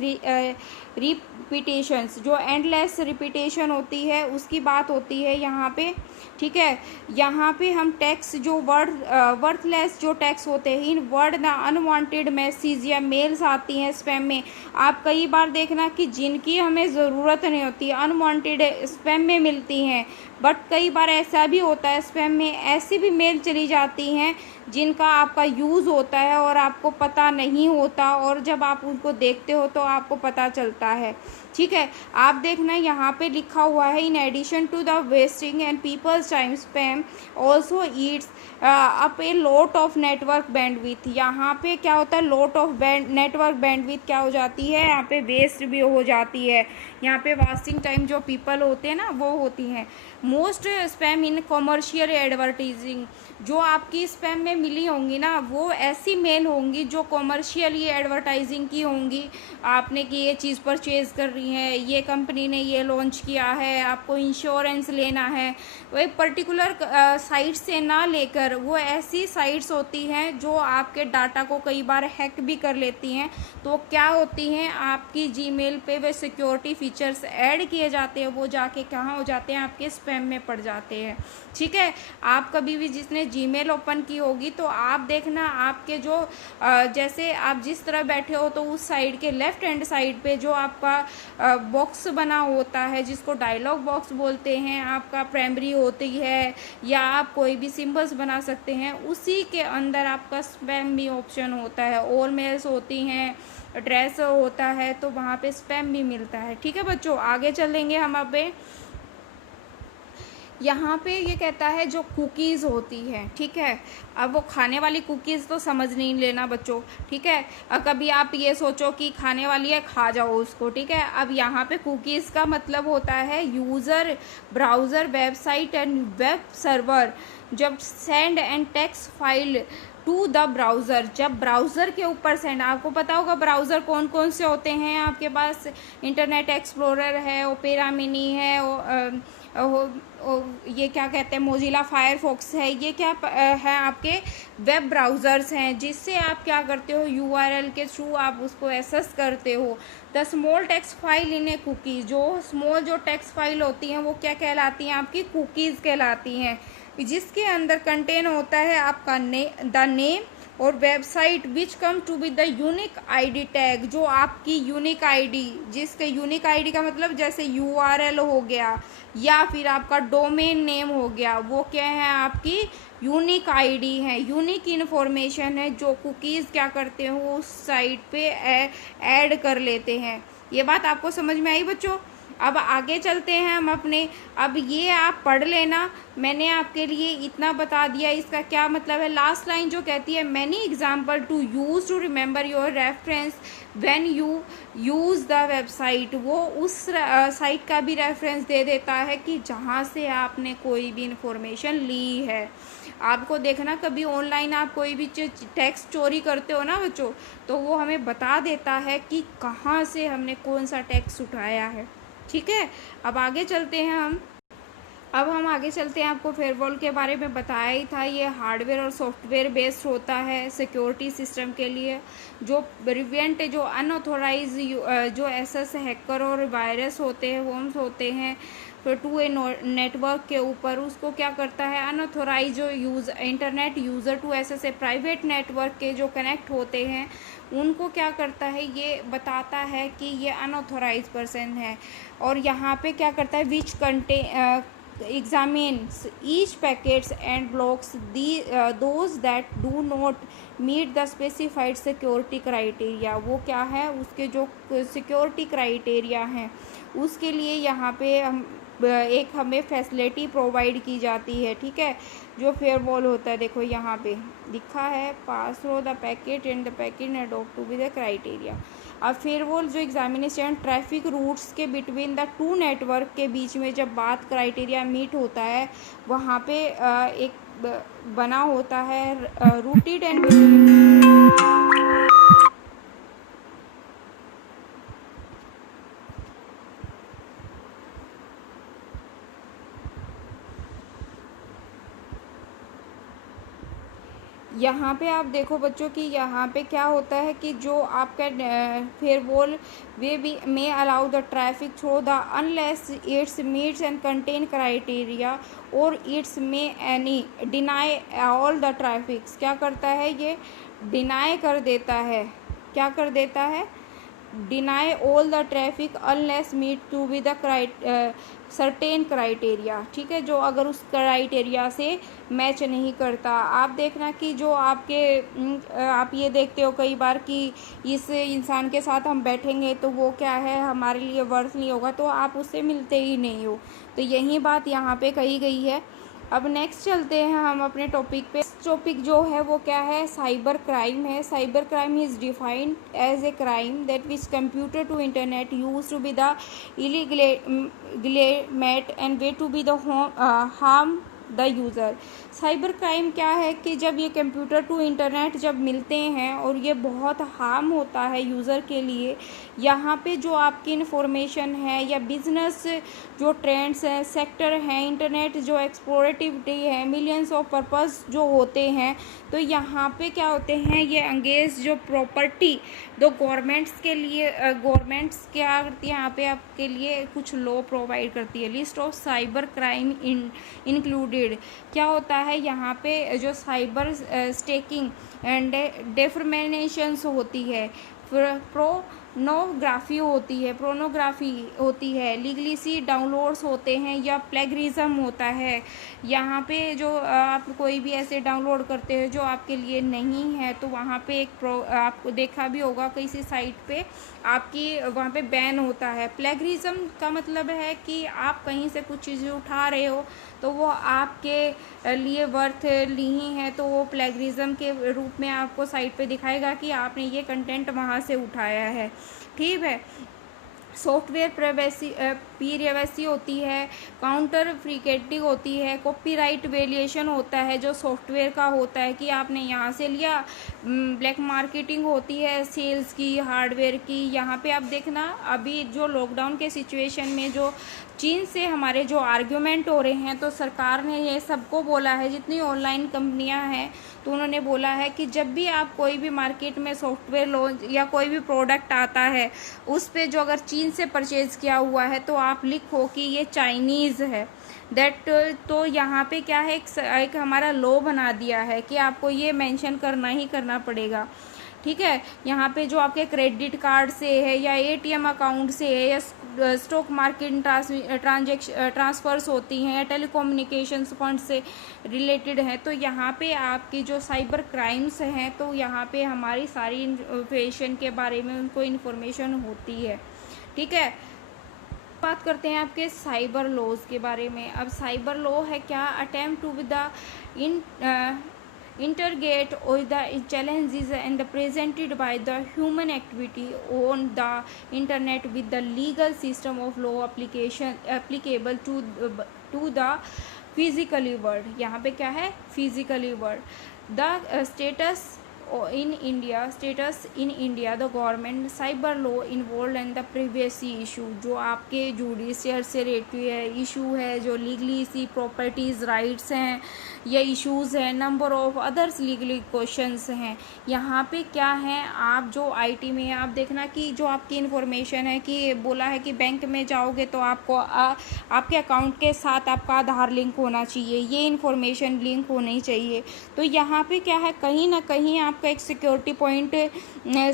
रिपीटेशंस। जो एंडलेस रिपीटेशन होती है उसकी बात होती है यहाँ पे। ठीक है, यहाँ पे हम टेक्स्ट जो वर्थलेस जो टेक्स्ट होते हैं, इन वर्ड ना अनवांटेड मैसेज या मेल्स आती हैं स्पैम में। आप कई बार देखना कि जिनकी हमें ज़रूरत नहीं होती अनवांटेड स्पैम में मिलती हैं, बट कई बार ऐसा भी होता है स्पैम में ऐसी भी मेल चली जाती हैं जिनका आपका यूज़ होता है और आपको पता नहीं होता, और जब आप उनको देखते हो तो आपको पता चलता है। ठीक है, आप देखना यहाँ पे लिखा हुआ है, in addition to the wasting and people's time spam also eats up a lot of network bandwidth. यहाँ पे क्या होता है, लॉट ऑफ नेटवर्क बैंडविथ क्या हो जाती है, यहाँ पे वेस्ट भी हो जाती है। यहाँ पे वास्टिंग टाइम जो पीपल होते हैं ना वो होती हैं। मोस्ट स्पैम इन कॉमर्शियल एडवर्टाइजिंग, जो आपकी स्पैम में मिली होंगी ना वो ऐसी मेल होंगी जो कॉमर्शियली एडवर्टाइजिंग की होंगी। आपने कि ये चीज़ परचेज कर रही है, ये कंपनी ने ये लॉन्च किया है, आपको इंश्योरेंस लेना है, वो एक पर्टिकुलर साइट से ना लेकर वो ऐसी साइट्स होती हैं जो आपके डाटा को कई बार हैक भी कर लेती हैं। तो क्या होती हैं, आपकी जीमेल पे वे सिक्योरिटी फीचर्स ऐड किए जाते हैं, वो जाके कहाँ हो जाते हैं, आपके स्पैम में पड़ जाते हैं। ठीक है, आप कभी भी जिसने जीमेल ओपन की होगी तो आप देखना आपके जो जैसे आप जिस तरह बैठे हो तो उस साइड के लेफ्ट हैंड साइड पे जो आपका बॉक्स बना होता है जिसको डायलॉग बॉक्स बोलते हैं, आपका प्राइमरी होती है या आप कोई भी सिंबल्स बना सकते हैं, उसी के अंदर आपका स्पैम भी ऑप्शन होता है। ऑल मेल्स होती हैं, एड्रेस होता है, तो वहाँ पे स्पैम भी मिलता है। ठीक है बच्चों, आगे चलेंगे हम। अब यहाँ पे ये कहता है जो कुकीज़ होती है, ठीक है, अब वो खाने वाली कुकीज़ तो समझ नहीं लेना बच्चों। ठीक है, कभी आप ये सोचो कि खाने वाली है, खा जाओ उसको। ठीक है, अब यहाँ पे कुकीज़ का मतलब होता है user, browser, website and web server जब send and text file to the browser, जब ब्राउज़र के ऊपर सेंड, आपको पता होगा ब्राउज़र कौन कौन से होते हैं आपके पास, इंटरनेट एक्सप्लोरर है, ओपेरा मिनी है, ये क्या कहते हैं, मोजिला फायरफॉक्स है, ये क्या है आपके वेब ब्राउज़र्स हैं जिससे आप क्या करते हो, यूआरएल के थ्रू आप उसको एक्सेस करते हो। The small text file in a cookie, जो स्मॉल जो टेक्स्ट फाइल होती हैं वो क्या कहलाती हैं, आपकी कुकीज़ कहलाती हैं, जिसके अंदर कंटेन होता है आपका द नेम और website which come to be the unique ID tag, जो आपकी यूनिक आईडी, जिसके यूनिक आईडी का मतलब जैसे यूआरएल हो गया या फिर आपका डोमेन नेम हो गया, वो क्या है, आपकी यूनिक आईडी है, यूनिक इन्फॉर्मेशन है जो कुकीज़ क्या करते हो उस साइट पे ऐड कर लेते हैं। ये बात आपको समझ में आई बच्चों? अब आगे चलते हैं हम अपने, अब ये आप पढ़ लेना, मैंने आपके लिए इतना बता दिया, इसका क्या मतलब है। लास्ट लाइन जो कहती है, many example to use to remember your reference when you use the website, वो उस साइट का भी रेफरेंस दे देता है कि जहाँ से आपने कोई भी इंफॉर्मेशन ली है। आपको देखना कभी ऑनलाइन आप कोई भी टेक्स्ट चोरी करते हो ना बच्चों, तो वो हमें बता देता है कि कहाँ से हमने कौन सा टेक्स्ट उठाया है। ठीक है, अब आगे चलते हैं हम। अब हम आगे चलते हैं, आपको फेयरवॉल के बारे में बताया ही था, ये हार्डवेयर और सॉफ्टवेयर बेस्ड होता है सिक्योरिटी सिस्टम के लिए, जो प्रिवेंट जो अनऑथोराइज जो एसएस हैकर और वायरस होते हैं, वर्म्स होते हैं फिर टू ए नेटवर्क के ऊपर, उसको क्या करता है, अनऑथोराइज जो internet user to access private network के जो कनेक्ट होते हैं उनको क्या करता है, ये बताता है कि ये अनऑथोराइज पर्सन है। और यहाँ पे क्या करता है, विच examines each packets and blocks those that do not meet the specified security criteria, वो क्या है, उसके जो सिक्योरिटी क्राइटेरिया हैं उसके लिए यहाँ पे हम एक हमें फैसिलिटी प्रोवाइड की जाती है, ठीक है, जो फेयरवॉल होता है। देखो यहाँ पे लिखा है pass through the packet and the packet adopt to be the criteria. अब फेयरवॉल जो एग्जामिनेशन ट्रैफिक रूट्स के बिटवीन द टू नेटवर्क के बीच में जब बात क्राइटेरिया मीट होता है, वहाँ पे एक बना होता है रूटेड एंड यहाँ पे आप देखो बच्चों कि यहाँ पे क्या होता है कि जो आपका firewall way be may allow the traffic through the unless it's meets and contain criteria और it's may any deny all the traffics. क्या करता है ये? डिनाई कर देता है। क्या कर देता है? Deny all the traffic unless meet to be the certain criteria, ठीक है, जो अगर उस क्राइटेरिया से मैच नहीं करता। आप देखना कि जो आपके आप ये देखते हो कई बार कि इस इंसान के साथ हम बैठेंगे तो वो क्या है हमारे लिए वर्थ नहीं होगा, तो आप उससे मिलते ही नहीं हो। तो यही बात यहाँ पे कही गई है। अब नेक्स्ट चलते हैं हम अपने टॉपिक पे। टॉपिक जो है वो क्या है? साइबर क्राइम है। Cyber crime is defined as a crime that which computer to internet use to be the illegal and way to be the harm the user. Cyber crime क्या है कि जब ये कंप्यूटर टू इंटरनेट जब मिलते हैं और ये बहुत हार्म होता है यूज़र के लिए। यहाँ पे जो आपकी इन्फॉर्मेशन है या बिजनेस जो ट्रेंड्स हैं, सेक्टर हैं, इंटरनेट जो एक्सप्लोरेटिविटी है, मिलियंस ऑफ पर्पस जो होते हैं, तो यहाँ पे क्या होते हैं ये अंगेज जो प्रॉपर्टी दो गवर्नमेंट्स के लिए गवर्नमेंट्स क्या करती है यहाँ पे आपके लिए कुछ लॉ प्रोवाइड करती है। List of cyber crime included क्या होता है यहाँ पे जो साइबर स्टेकिंग एंड डेफर्मेशंस होती है, प्रोनोग्राफी होती है, लीगलिसी डाउनलोड्स होते हैं या प्लेगरिज्म होता है। यहाँ पे जो आप कोई भी ऐसे डाउनलोड करते हो जो आपके लिए नहीं है, तो वहाँ पे एक आपको देखा भी होगा किसी साइट पे आपकी वहाँ पे बैन होता है। प्लेगरिज्म का मतलब है कि आप कहीं से कुछ चीज़ें उठा रहे हो तो वो आपके लिए वर्थ नहीं है, तो वो प्लेगरिज्म के रूप में आपको साइट पे दिखाएगा कि आपने ये कंटेंट वहाँ से उठाया है, ठीक है। सॉफ्टवेयर प्रीवेसी होती है, काउंटर फ्रीकेटिंग होती है, कॉपीराइट वेरिएशन होता है जो सॉफ्टवेयर का होता है कि आपने यहाँ से लिया, ब्लैक मार्केटिंग होती है सेल्स की, हार्डवेयर की। यहाँ पे आप देखना अभी जो लॉकडाउन के सिचुएशन में जो चीन से हमारे जो आर्ग्यूमेंट हो रहे हैं, तो सरकार ने ये सबको बोला है, जितनी ऑनलाइन कंपनियां हैं तो उन्होंने बोला है कि जब भी आप कोई भी मार्केट में सॉफ्टवेयर लो या कोई भी प्रोडक्ट आता है उस पे जो अगर चीन से परचेज़ किया हुआ है तो आप लिखो कि ये चाइनीज़ है। दैट तो यहाँ पे क्या है एक हमारा लॉ बना दिया है कि आपको ये मेंशन करना ही करना पड़ेगा, ठीक है। यहाँ पे जो आपके क्रेडिट कार्ड से है या एटीएम अकाउंट से है या स्टॉक मार्केट ट्रांसफर्स होती हैं या टेलीकम्युनिकेशंस फंड से रिलेटेड है, तो यहाँ पे आपकी जो साइबर क्राइम्स हैं तो यहाँ पे हमारी सारी इन्फॉर्मेशन के बारे में उनको इन्फॉर्मेशन होती है, ठीक है। बात करते हैं आपके साइबर लॉज के बारे में। अब साइबर लॉ है क्या? Attempt to with the interrogate or the challenges and presented by the human activity on the internet with the legal system of law applicable to the physically world। यहाँ पे क्या है? physically world। the status in India the government cyber law involved in the privacy issue। जो आपके जुडिशियल से रिलेटेड है इशू है, जो लीगली सी प्रॉपर्टीज़ राइट्स हैं या इश्यूज़ हैं, number of others legally questions हैं। यहाँ पे क्या है, आप जो आईटी में आप देखना कि जो आपकी इन्फॉर्मेशन है कि बोला है कि बैंक में जाओगे तो आपको आपके अकाउंट के साथ आपका आधार लिंक होना चाहिए, ये इन्फॉर्मेशन लिंक होनी चाहिए। तो यहाँ पे क्या है, कहीं ना कहीं आपका एक सिक्योरिटी पॉइंट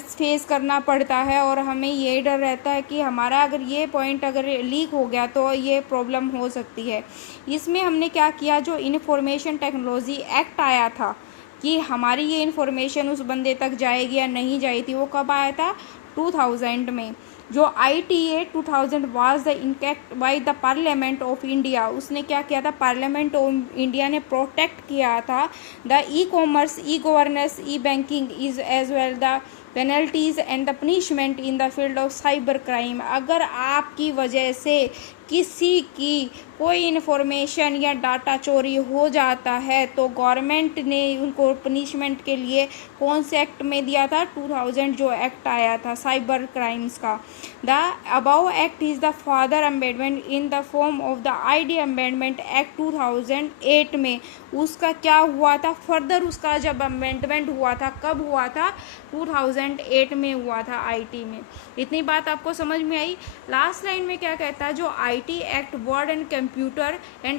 फेस करना पड़ता है और हमें ये डर रहता है कि हमारा अगर ये पॉइंट अगर लीक हो गया तो ये प्रॉब्लम हो सकती है। इसमें हमने क्या किया, जो इन्फॉर्मेशन टेक्नोलॉजी एक्ट आया था कि हमारी ये इन्फॉर्मेशन उस बंदे तक जाएगी या नहीं जाएगी, वो कब आया था? 2000 में। जो ITA 2000 was the enacted by the parliament of India, उसने क्या किया था, पार्लियामेंट ऑफ इंडिया ने प्रोटेक्ट किया था the e commerce, e governance, e banking is as well the penalties and the punishment in the field of cyber crime. अगर आपकी वजह से किसी की कोई इन्फॉर्मेशन या डाटा चोरी हो जाता है तो गवर्नमेंट ने उनको पनिशमेंट के लिए कौन से एक्ट में दिया था, 2000 जो एक्ट आया था साइबर क्राइम्स का। The above act is the further amendment in the form of the ID amendment act 2008 में। उसका क्या हुआ था, फर्दर उसका जब अमेंडमेंट हुआ था, कब हुआ था, 2008 में हुआ था IT में। इतनी बात आपको समझ में आई। लास्ट लाइन में क्या कहता है, जो IT act word and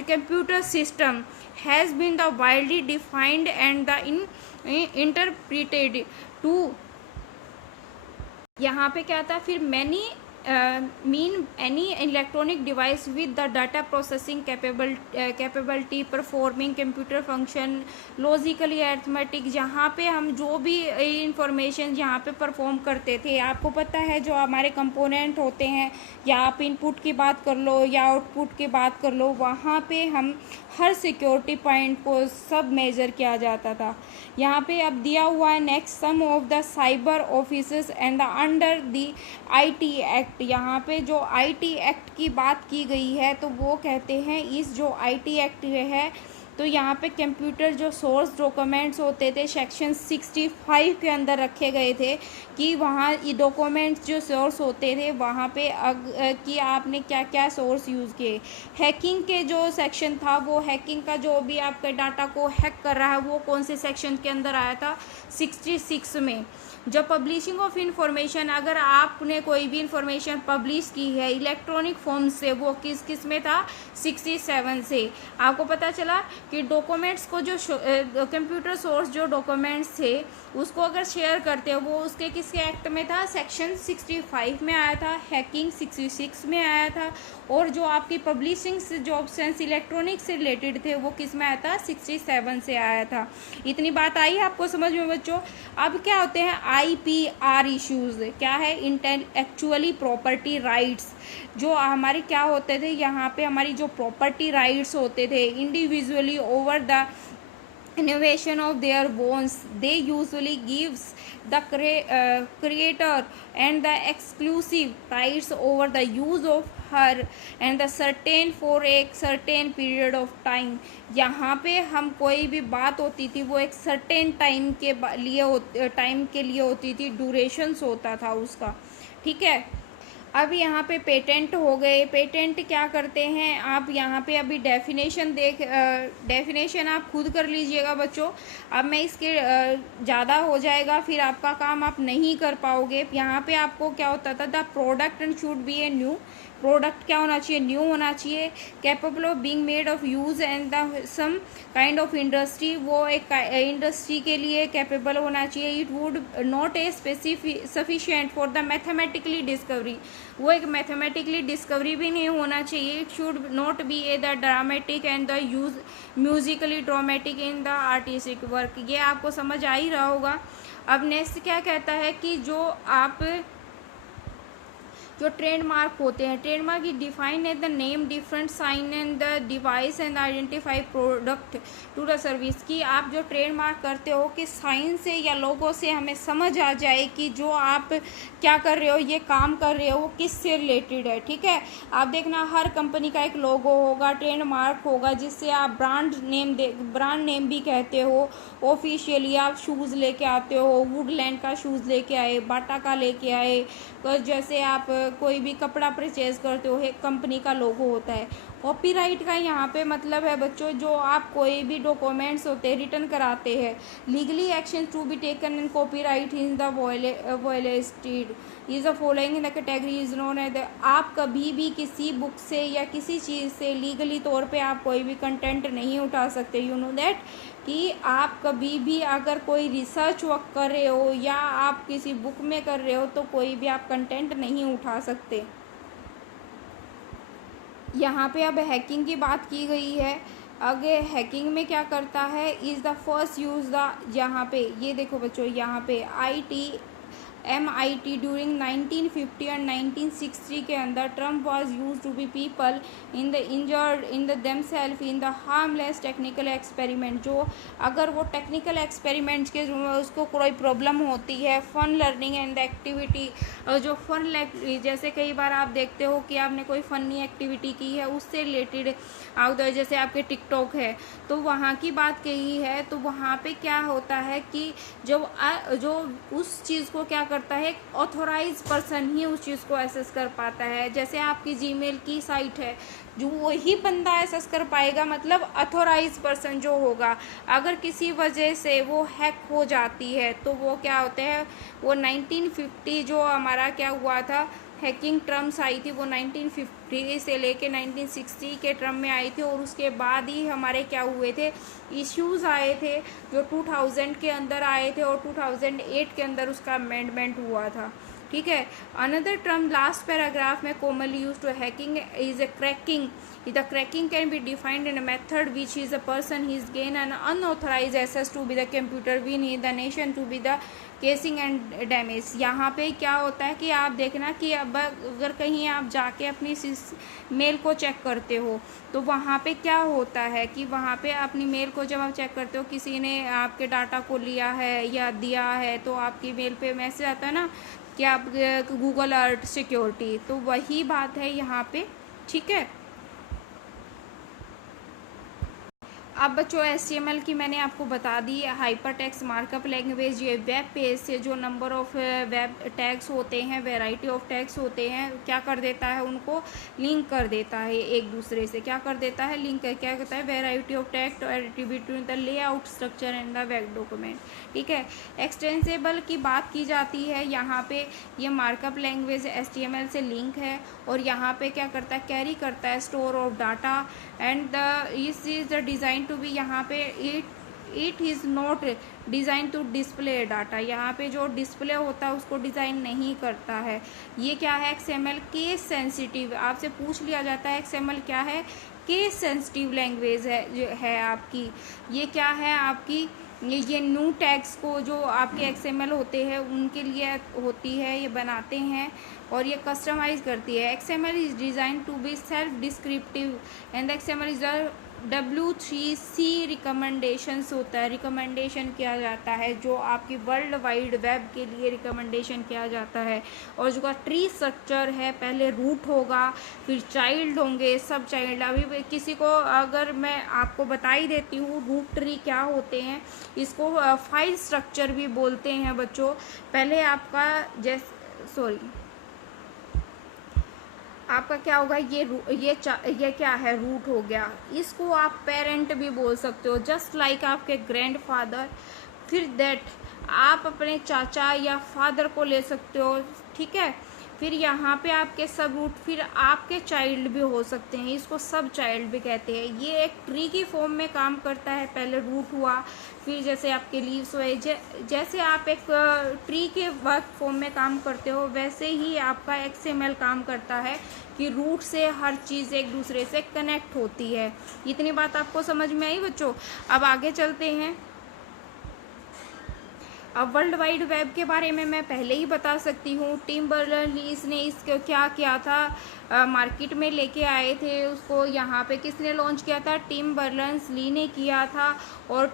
computer system has been the widely defined and the interpreted to, यहाँ पे क्या था फिर, many mean any electronic device with the data processing capability performing computer function logically arithmetic, जहाँ पे हम जो भी इंफॉर्मेशन जहाँ पे परफॉर्म करते थे, आपको पता है जो हमारे कंपोनेंट होते हैं, या आप इनपुट की बात कर लो या आउटपुट की बात कर लो, वहाँ पे हम हर सिक्योरिटी पॉइंट को सब मेजर किया जाता था। यहाँ पे अब दिया हुआ है next, some of the cyber officers and the under the IT act. यहाँ पे जो IT एक्ट की बात की गई है तो वो कहते हैं इस जो IT एक्ट है तो यहाँ पे कंप्यूटर जो सोर्स डॉक्यूमेंट्स होते थे सेक्शन 65 के अंदर रखे गए थे कि वहाँ ये डॉक्यूमेंट्स जो सोर्स होते थे वहाँ पे कि आपने क्या क्या सोर्स यूज़ किए। हैकिंग के जो सेक्शन था, वो हैकिंग का जो भी आपके डाटा को हैक कर रहा है वो कौन से सेक्शन के अंदर आया था, 66 में। जब पब्लिशिंग ऑफ इंफॉर्मेशन, अगर आपने कोई भी इंफॉर्मेशन पब्लिश की है इलेक्ट्रॉनिक फॉर्म से, वो किस किस में था, 67 से। आपको पता चला कि डॉक्यूमेंट्स को जो कंप्यूटर सोर्स जो डॉक्यूमेंट्स थे उसको अगर शेयर करते हो वो उसके किसके एक्ट में था, सेक्शन 65 में आया था। हैकिंग 66 में आया था। और जो आपकी पब्लिशिंग से जो ऑप्शंस इलेक्ट्रॉनिक से रिलेटेड थे वो किस में आया था, 67 से आया था। इतनी बात आई आपको समझ में बच्चों। अब क्या होते हैं IPR इश्यूज, क्या है, इंटेलेक्चुअली प्रॉपर्टी राइट्स। जो हमारे क्या होते थे, यहाँ पे हमारी जो प्रॉपर्टी राइट्स होते थे individually over the innovation of their bones, they usually gives the creator and the exclusive rights over the use of her and the certain for a certain period of time। यहाँ पे हम कोई भी बात होती थी वो एक certain टाइम के लिए होती थी, ड्यूरेशंस होता था उसका, ठीक है। अब यहाँ पे पेटेंट हो गए। पेटेंट क्या करते हैं, आप यहाँ पे अभी डेफिनेशन आप खुद कर लीजिएगा बच्चों। अब मैं इसके ज़्यादा हो जाएगा फिर आपका काम आप नहीं कर पाओगे। यहाँ पे आपको क्या होता था, the product and should be a new, product क्या होना चाहिए, न्यू होना चाहिए। Capable of being made of use and the some kind of industry, वो एक इंडस्ट्री के लिए कैपेबल होना चाहिए। It would not a sufficient for the mathematically discovery, वो एक मैथमेटिकली डिस्कवरी भी नहीं होना चाहिए। It should not be a the dramatic and the use musically dramatic in the artistic work. ये आपको समझ आ ही रहा होगा। अब नेक्स्ट क्या कहता है कि जो ट्रेडमार्क होते हैं, trademark is defined as the name, different sign and the device and identify product to the service. की आप जो ट्रेडमार्क करते हो कि साइन से या लोगो से हमें समझ आ जाए कि जो आप क्या कर रहे हो, ये काम कर रहे हो, वो किससे रिलेटेड है, ठीक है। आप देखना हर कंपनी का एक लोगो होगा, ट्रेडमार्क होगा, जिससे आप ब्रांड नेम भी कहते हो। ऑफिशियली आप शूज़ लेके आते हो, वुडलैंड का शूज़ लेके आए, बाटा का लेके आए, जैसे आप कोई भी कपड़ा परचेज करते हो, एक कंपनी का लोगो होता है। कॉपीराइट का यहाँ पे मतलब है बच्चों, जो आप कोई भी डॉक्यूमेंट्स होते हैं रिटर्न कराते हैं, legally action to be taken in copyright in the violated is the following in the category is known as the. आप कभी भी किसी बुक से या किसी चीज़ से लीगली तौर पे आप कोई भी कंटेंट नहीं उठा सकते। यू नो दैट कि आप कभी भी अगर कोई रिसर्च वर्क कर रहे हो या आप किसी बुक में कर रहे हो तो कोई भी आप कंटेंट नहीं उठा सकते। यहाँ पे अब हैकिंग की बात की गई है। अगर हैकिंग में क्या करता है, is the first use the, यहाँ पे ये देखो बच्चों, यहाँ पे MIT ड्यूरिंग 1950 एंड 1960 के अंदर term was use to be people in the injured in the themself in the harmless technical experiment. जो अगर वो टेक्निकल एक्सपेरिमेंट्स के उसको कोई प्रॉब्लम होती है, फन लर्निंग एंड एक्टिविटी, जो फन जैसे कई बार आप देखते हो कि आपने कोई फनी एक्टिविटी की है उससे रिलेटेड जैसे आपके टिकटॉक है तो वहाँ की बात कही है, तो वहाँ पे क्या होता है कि जो उस चीज़ को क्या करता है, एक ऑथोराइज पर्सन ही उस चीज़ को एसेस कर पाता है। जैसे आपकी जीमेल की साइट है, जो वही बंदा एसेस कर पाएगा, मतलब अथोराइज पर्सन जो होगा। अगर किसी वजह से वो हैक हो जाती है तो वो क्या होते हैं, वो 1950 जो हमारा क्या हुआ था, हैकिंग टर्म्स आई थी, वो 1950 से लेके 1960 के टर्म में आई थी, और उसके बाद ही हमारे क्या हुए थे, इश्यूज आए थे जो 2000 के अंदर आए थे, और 2008 के अंदर उसका अमेंडमेंट हुआ था। ठीक है। अनदर टर्म लास्ट पैराग्राफ में commonly use to hacking is a cracking. The cracking can be defined in a method which is a person his gain an unauthorized access to be the computer within the nation to be the casing and damage. यहाँ पे क्या होता है कि आप देखना कि अब अगर कहीं आप जाके अपनी मेल को चेक करते हो तो वहाँ पे क्या होता है कि वहाँ पे अपनी मेल को जब आप चेक करते हो, किसी ने आपके डाटा को लिया है या दिया है, तो आपकी मेल पे मैसेज आता है ना कि आप गूगल अलर्ट सिक्योरिटी, तो वही बात है यहाँ पे। ठीक है। अब बच्चों HTML की मैंने आपको बता दी, हाइपर टेक्स्ट मार्कअप लैंग्वेज। ये वेब पेज से जो नंबर ऑफ वेब टैग्स होते हैं, वैरायटी ऑफ टैग्स होते हैं, क्या कर देता है, उनको लिंक कर देता है एक दूसरे से। क्या कर देता है, लिंक क्या कहता है, variety of tax between the layout structure and the web document. ठीक है। एक्सटेंसिबल की बात की जाती है यहाँ पे, ये मार्कअप लैंग्वेज HTML से लिंक है, और यहाँ पे क्या करता है, कैरी करता है store of data and the is is the design to be, यहाँ पे it is not design to display data. यहाँ पे जो डिस्प्ले होता है उसको डिज़ाइन नहीं करता है। ये क्या है, XML केस सेंसिटिव। आपसे पूछ लिया जाता है XML क्या है, केस सेंसिटिव लैंग्वेज है आपकी। ये क्या है आपकी, ये न्यू टैग्स को जो आपके XML होते हैं उनके लिए होती है, ये बनाते हैं और ये कस्टमाइज करती है। XML is design to be self descriptive and XML is W3C recommendations होता है, रिकमेंडेशन किया जाता है जो आपकी वर्ल्ड वाइड वेब के लिए रिकमेंडेशन किया जाता है। और जो का ट्री स्ट्रक्चर है, पहले रूट होगा, फिर चाइल्ड होंगे, सब चाइल्ड। अभी किसी को अगर मैं आपको बता ही देती हूँ रूट ट्री क्या होते हैं, इसको फाइल स्ट्रक्चर भी बोलते हैं बच्चों। पहले आपका आपका क्या होगा, ये क्या है, रूट हो गया। इसको आप पेरेंट भी बोल सकते हो, जस्ट लाइक आपके ग्रैंडफादर। फिर दैट आप अपने चाचा या फादर को ले सकते हो। ठीक है। फिर यहाँ पे आपके सब रूट, फिर आपके चाइल्ड भी हो सकते हैं, इसको सब चाइल्ड भी कहते हैं। ये एक ट्री की फॉर्म में काम करता है, पहले रूट हुआ, फिर जैसे आपके लीव्स हुए। जैसे आप एक ट्री के वर्क फॉर्म में काम करते हो, वैसे ही आपका XML काम करता है कि रूट से हर चीज़ एक दूसरे से कनेक्ट होती है। इतनी बात आपको समझ में आई बच्चों। अब आगे चलते हैं। अब वर्ल्ड वाइड वेब के बारे में मैं पहले ही बता सकती हूँ। टिम बर्नर्स ने इसको क्या किया था, मार्केट में लेके आए थे उसको। यहाँ पे किसने लॉन्च किया था, टिम बर्नर्स-ली ने किया था। और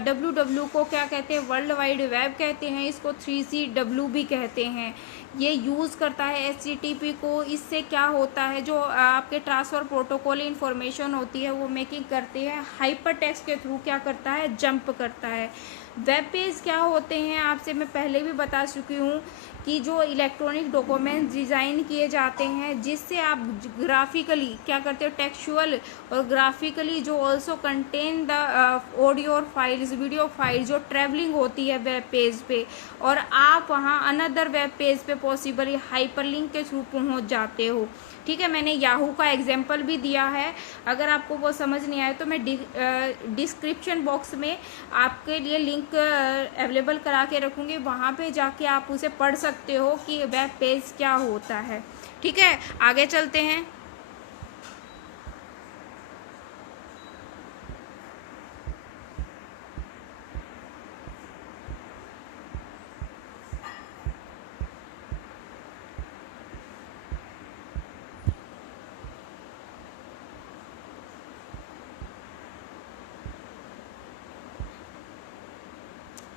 WW को क्या कहते हैं, वर्ल्ड वाइड वेब कहते हैं, इसको 3CW भी कहते हैं। ये यूज़ करता है HTTP को। इससे क्या होता है, जो आपके ट्रांसफ़र प्रोटोकॉल इन्फॉर्मेशन होती है वो मेकिंग करते हैं, हाइपर टेक्स्ट के थ्रू क्या करता है, जंप करता है। वेब पेज क्या होते हैं, आपसे मैं पहले भी बता चुकी हूँ कि जो इलेक्ट्रॉनिक डॉक्यूमेंट्स डिज़ाइन किए जाते हैं जिससे आप ग्राफिकली क्या करते हो, टेक्सचुअल और ग्राफिकली, जो ऑल्सो कंटेन द ऑडियो और फाइल्स, वीडियो फाइल जो ट्रैवलिंग होती है वेब पेज पे, और आप वहाँ अनदर वेब पेज पे पॉसिबली हाइपरलिंक के थ्रू पहुँच जाते हो। ठीक है। मैंने याहू का एग्जाम्पल भी दिया है, अगर आपको वो समझ नहीं आए तो मैं डिस्क्रिप्शन बॉक्स में आपके लिए लिंक अवेलेबल करा के रखूँगी, वहाँ पे जाके आप उसे पढ़ सकते हो कि वेब पेज क्या होता है। ठीक है। आगे चलते हैं।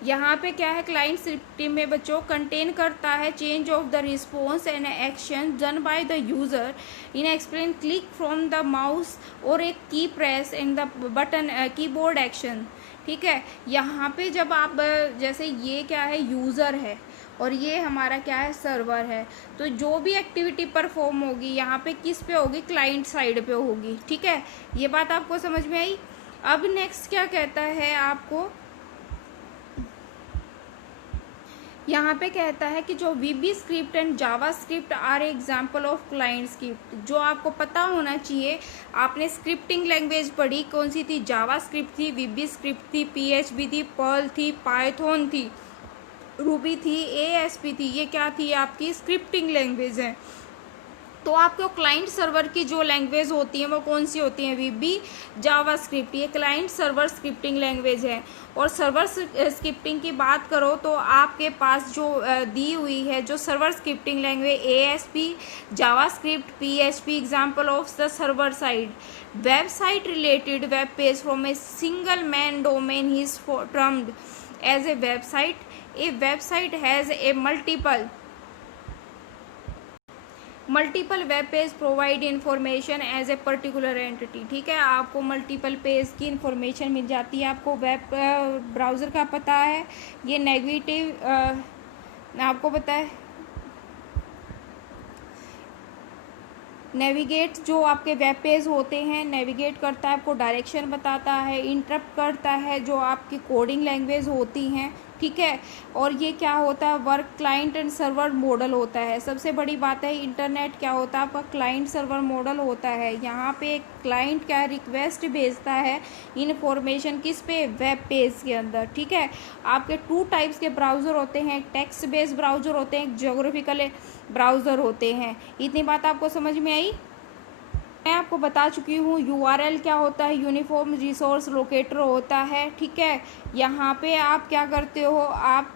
यहाँ पे क्या है, क्लाइंट स्क्रिप्टिंग में बच्चों कंटेन करता है change of the response and action done by the user in explain click from the mouse और एक की press in the button keyboard action. ठीक है, यहाँ पे जब आप जैसे ये क्या है, यूज़र है और ये हमारा क्या है, सर्वर है, तो जो भी एक्टिविटी परफॉर्म होगी यहाँ पे किस पे होगी, क्लाइंट साइड पे होगी। ठीक है, ये बात आपको समझ में आई। अब नेक्स्ट क्या कहता है आपको, यहाँ पे कहता है कि जो VB script and Java script are example of client script. जो आपको पता होना चाहिए, आपने स्क्रिप्टिंग लैंग्वेज पढ़ी, कौन सी थी, जावा स्क्रिप्ट थी, वीबी स्क्रिप्ट थी, पीएचपी थी, पर्ल थी, पाइथन थी, रूबी थी, एएसपी थी। ये क्या थी, आपकी स्क्रिप्टिंग लैंग्वेज है। तो आपको क्लाइंट सर्वर की जो लैंग्वेज होती है वो कौन सी होती है, वीबी, जावा स्क्रिप्ट, ये क्लाइंट सर्वर स्क्रिप्टिंग लैंग्वेज है। और सर्वर स्क्रिप्टिंग की बात करो तो आपके पास जो दी हुई है जो server scripting language, ASP, JavaScript, PHP, example of the server side website related web page from a single man domain is termed as a website. A website has a multiple web page provide information as a particular entity. ठीक है, आपको मल्टीपल पेज की इंफॉर्मेशन मिल जाती है। आपको वेब ब्राउज़र का पता है, ये नेगेटिव आपको पता है, नेविगेट जो आपके वेब पेज होते हैं, नेविगेट करता है, आपको डायरेक्शन बताता है, इंटरप्ट करता है जो आपकी कोडिंग लैंग्वेज होती हैं। ठीक है, और ये क्या होता है, work client and server model होता है। सबसे बड़ी बात है, इंटरनेट क्या होता है, आपका क्लाइंट सर्वर मॉडल होता है। यहाँ पे क्लाइंट क्या रिक्वेस्ट भेजता है इन्फॉर्मेशन किस पे, वेब पेज के अंदर। ठीक है, आपके 2 टाइप्स के ब्राउज़र होते हैं, टेक्स्ट बेस्ड ब्राउज़र होते हैं, ज्योग्राफिकल ब्राउज़र होते हैं। इतनी बात आपको समझ में आई। मैं आपको बता चुकी हूँ यूआरएल क्या होता है, यूनिफॉर्म रिसोर्स लोकेटर होता है। ठीक है, यहाँ पे आप क्या करते हो, आप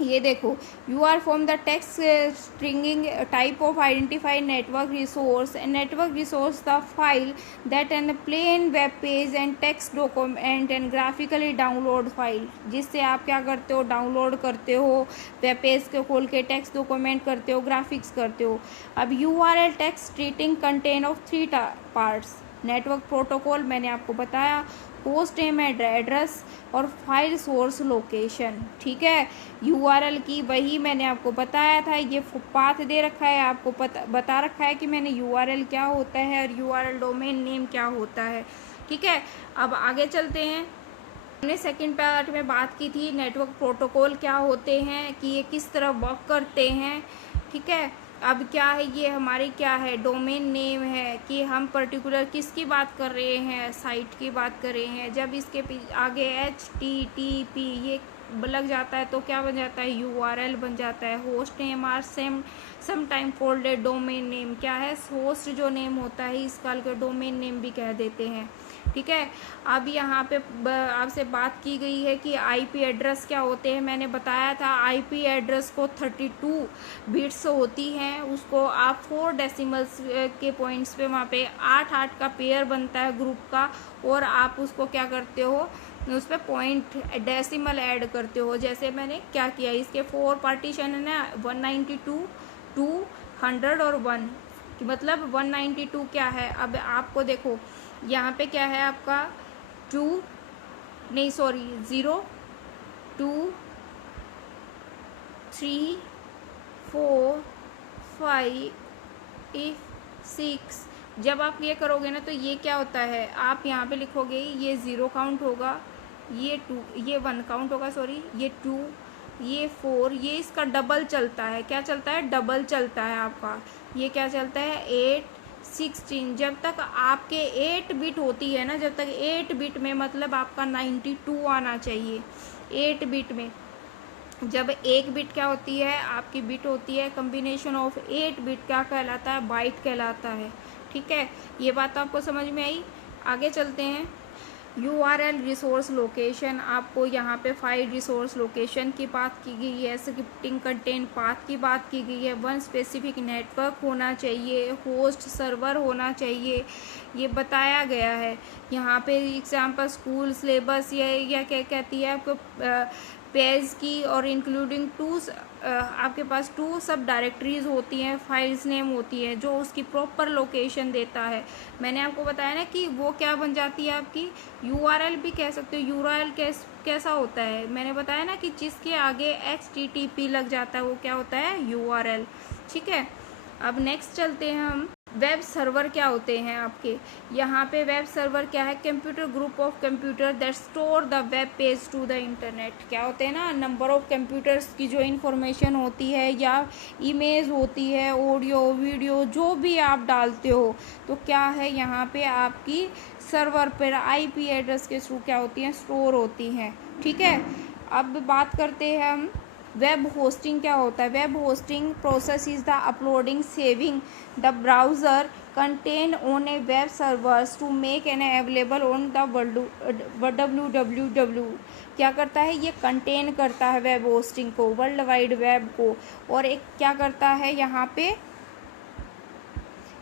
ये देखो, you are from the text stringing type of identify network resource the file that an plain web page and text document and graphically download file, जिससे आप क्या करते हो, डाउनलोड करते हो, वेब पेज को खोल के टेक्स्ट डॉक्यूमेंट करते हो, ग्राफिक्स करते हो। अब URL text string contain of 3 parts, network protocol मैंने आपको बताया, होस्ट नेम एड्रेस और फाइल सोर्स लोकेशन। ठीक है, यूआरएल की वही मैंने आपको बताया था, ये पाथ दे रखा है, आपको बता रखा है कि मैंने यूआरएल क्या होता है और यूआरएल डोमेन नेम क्या होता है। ठीक है, अब आगे चलते हैं। हमने सेकंड पार्ट में बात की थी नेटवर्क प्रोटोकॉल क्या होते हैं, कि ये किस तरह वर्क करते हैं। ठीक है, अब क्या है, ये हमारी क्या है, डोमेन नेम है, कि हम पर्टिकुलर किसकी बात कर रहे हैं, साइट की बात कर रहे हैं। जब इसके आगे HTTP ये लग जाता है तो क्या बन जाता है, URL बन जाता है। Host name are some time called domain name, क्या है, होस्ट जो नेम होता है इस काल के डोमेन नेम भी कह देते हैं। ठीक है, अब यहाँ पे आपसे बात की गई है कि IP एड्रेस क्या होते हैं। मैंने बताया था IP एड्रेस को 32 बिट्स होती हैं, उसको आप 4 डेसिमल्स के पॉइंट्स पे वहाँ पे 8-8 का पेयर बनता है ग्रुप का, और आप उसको क्या करते हो, उस पर पॉइंट डेसिमल ऐड करते हो। जैसे मैंने क्या किया, इसके 4 पार्टीशन है ना, 192, 200 और 1, मतलब 192 क्या है। अब आपको देखो यहाँ पे क्या है आपका 0, 2, 3, 4, 5, 6। जब आप ये करोगे ना तो ये क्या होता है, आप यहाँ पे लिखोगे, ये 0 काउंट होगा, ये 2, ये 1 काउंट होगा, सॉरी, ये 2, ये 4, ये इसका डबल चलता है। क्या चलता है, डबल चलता है आपका। ये क्या चलता है, 8, 16। जब तक आपके 8 बिट होती है ना, जब तक 8 बिट में, मतलब आपका 92 आना चाहिए 8 बिट में। जब 1 बिट क्या होती है, आपकी बिट होती है कम्बिनेशन ऑफ 8 बिट, क्या कहलाता है, बाइट कहलाता है। ठीक है, ये बात आपको समझ में आई। आगे चलते हैं। URL रिसोर्स लोकेशन, आपको यहाँ पे फाइल रिसोर्स लोकेशन की बात की गई है, स्क्रिप्टिंग कंटेंट पाथ की बात की गई है, वन स्पेसिफिक नेटवर्क होना चाहिए, होस्ट सर्वर होना चाहिए, ये बताया गया है। यहाँ पे एग्जाम्पल स्कूल सिलेबस या क्या कहती है आपको पेज की और इंक्लूडिंग आपके पास 2 सब डायरेक्टरीज होती हैं, फाइल्स नेम होती है जो उसकी प्रॉपर लोकेशन देता है। मैंने आपको बताया ना कि वो क्या बन जाती है आपकी URL भी कह सकते हो। URL कैसा होता है, मैंने बताया ना कि जिसके आगे HTTP लग जाता है वो क्या होता है URL। ठीक है, अब नेक्स्ट चलते हैं हम। वेब सर्वर क्या होते हैं आपके, यहाँ पे वेब सर्वर क्या है, computer group of computer that store the web page to the internet. क्या होते हैं ना, नंबर ऑफ कंप्यूटर्स की जो इन्फॉर्मेशन होती है या इमेज होती है, ऑडियो वीडियो जो भी आप डालते हो, तो क्या है यहाँ पे आपकी सर्वर पर IP एड्रेस के थ्रू क्या होती हैं, स्टोर होती हैं। ठीक है, अब बात करते हैं हम वेब होस्टिंग क्या होता है। Web hosting process is the uploading saving the browser content on a web servers to make an available on the www। क्या करता है, ये कंटेन करता है वेब होस्टिंग को, वर्ल्ड वाइड वेब को। और एक क्या करता है यहाँ पे,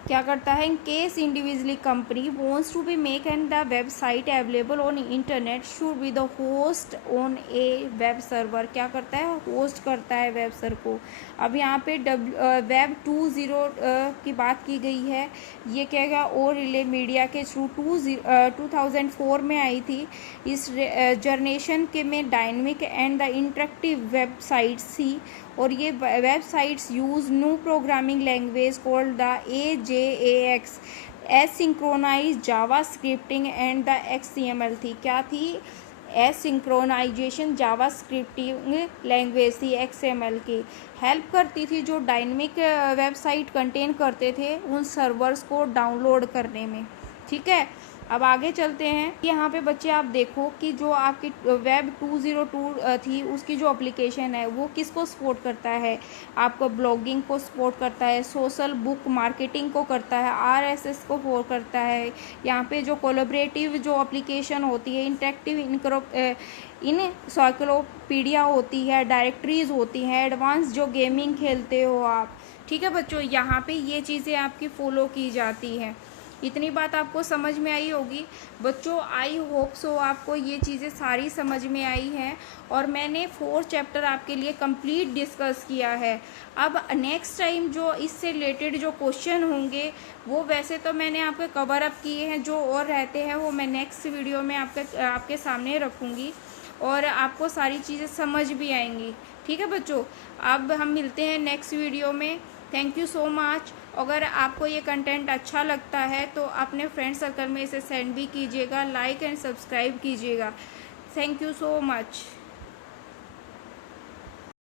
क्या करता है, in case individually company wants to be make and the website available on internet should be the host on a web server. क्या करता है, होस्ट करता है वेब सर्वर को। अब यहाँ पे वेब 2.0 की बात की गई है। ये क्या है, और रिले मीडिया के थ्रू 2004 में आई थी। इस जनरेशन के में dynamic and the interactive websites थी, और ये websites use new programming language called the AJAX asynchronise Java scripting and the XCML थी। क्या थी, एसिंक्रोनाइजेशन जावा स्क्रिप्टिंग लैंग्वेज थी, XML की हेल्प करती थी जो डायनेमिक वेबसाइट कंटेन करते थे उन सर्वर्स को डाउनलोड करने में। ठीक है, अब आगे चलते हैं। यहाँ पे बच्चे आप देखो कि जो आपकी वेब 2.02 थी उसकी जो एप्लीकेशन है वो किसको सपोर्ट करता है, आपको ब्लॉगिंग को सपोर्ट करता है, सोशल बुक मार्केटिंग को करता है, RSS को सपोर्ट करता है। यहाँ पे जो कोलैबोरेटिव जो एप्लीकेशन होती है, इंटरेक्टिव इनसाइक्लोपीडिया होती है, डायरेक्टरीज होती हैं, एडवांस जो गेमिंग खेलते हो आप। ठीक है बच्चों, यहाँ पे ये चीज़ें आपकी फॉलो की जाती हैं। इतनी बात आपको समझ में आई होगी बच्चों, आई होप सो आपको ये चीज़ें सारी समझ में आई हैं और मैंने 4 चैप्टर आपके लिए कंप्लीट डिस्कस किया है। अब नेक्स्ट टाइम जो इससे रिलेटेड जो क्वेश्चन होंगे वो वैसे तो मैंने आपके कवर अप किए हैं, जो और रहते हैं वो मैं नेक्स्ट वीडियो में आपके सामने रखूँगी और आपको सारी चीज़ें समझ भी आएंगी। ठीक है बच्चों, अब हम मिलते हैं नेक्स्ट वीडियो में। Thank you so much. अगर आपको ये कंटेंट अच्छा लगता है तो अपने फ्रेंड सर्कल में इसे सेंड भी कीजिएगा, लाइक एंड सब्सक्राइब कीजिएगा। Thank you so much.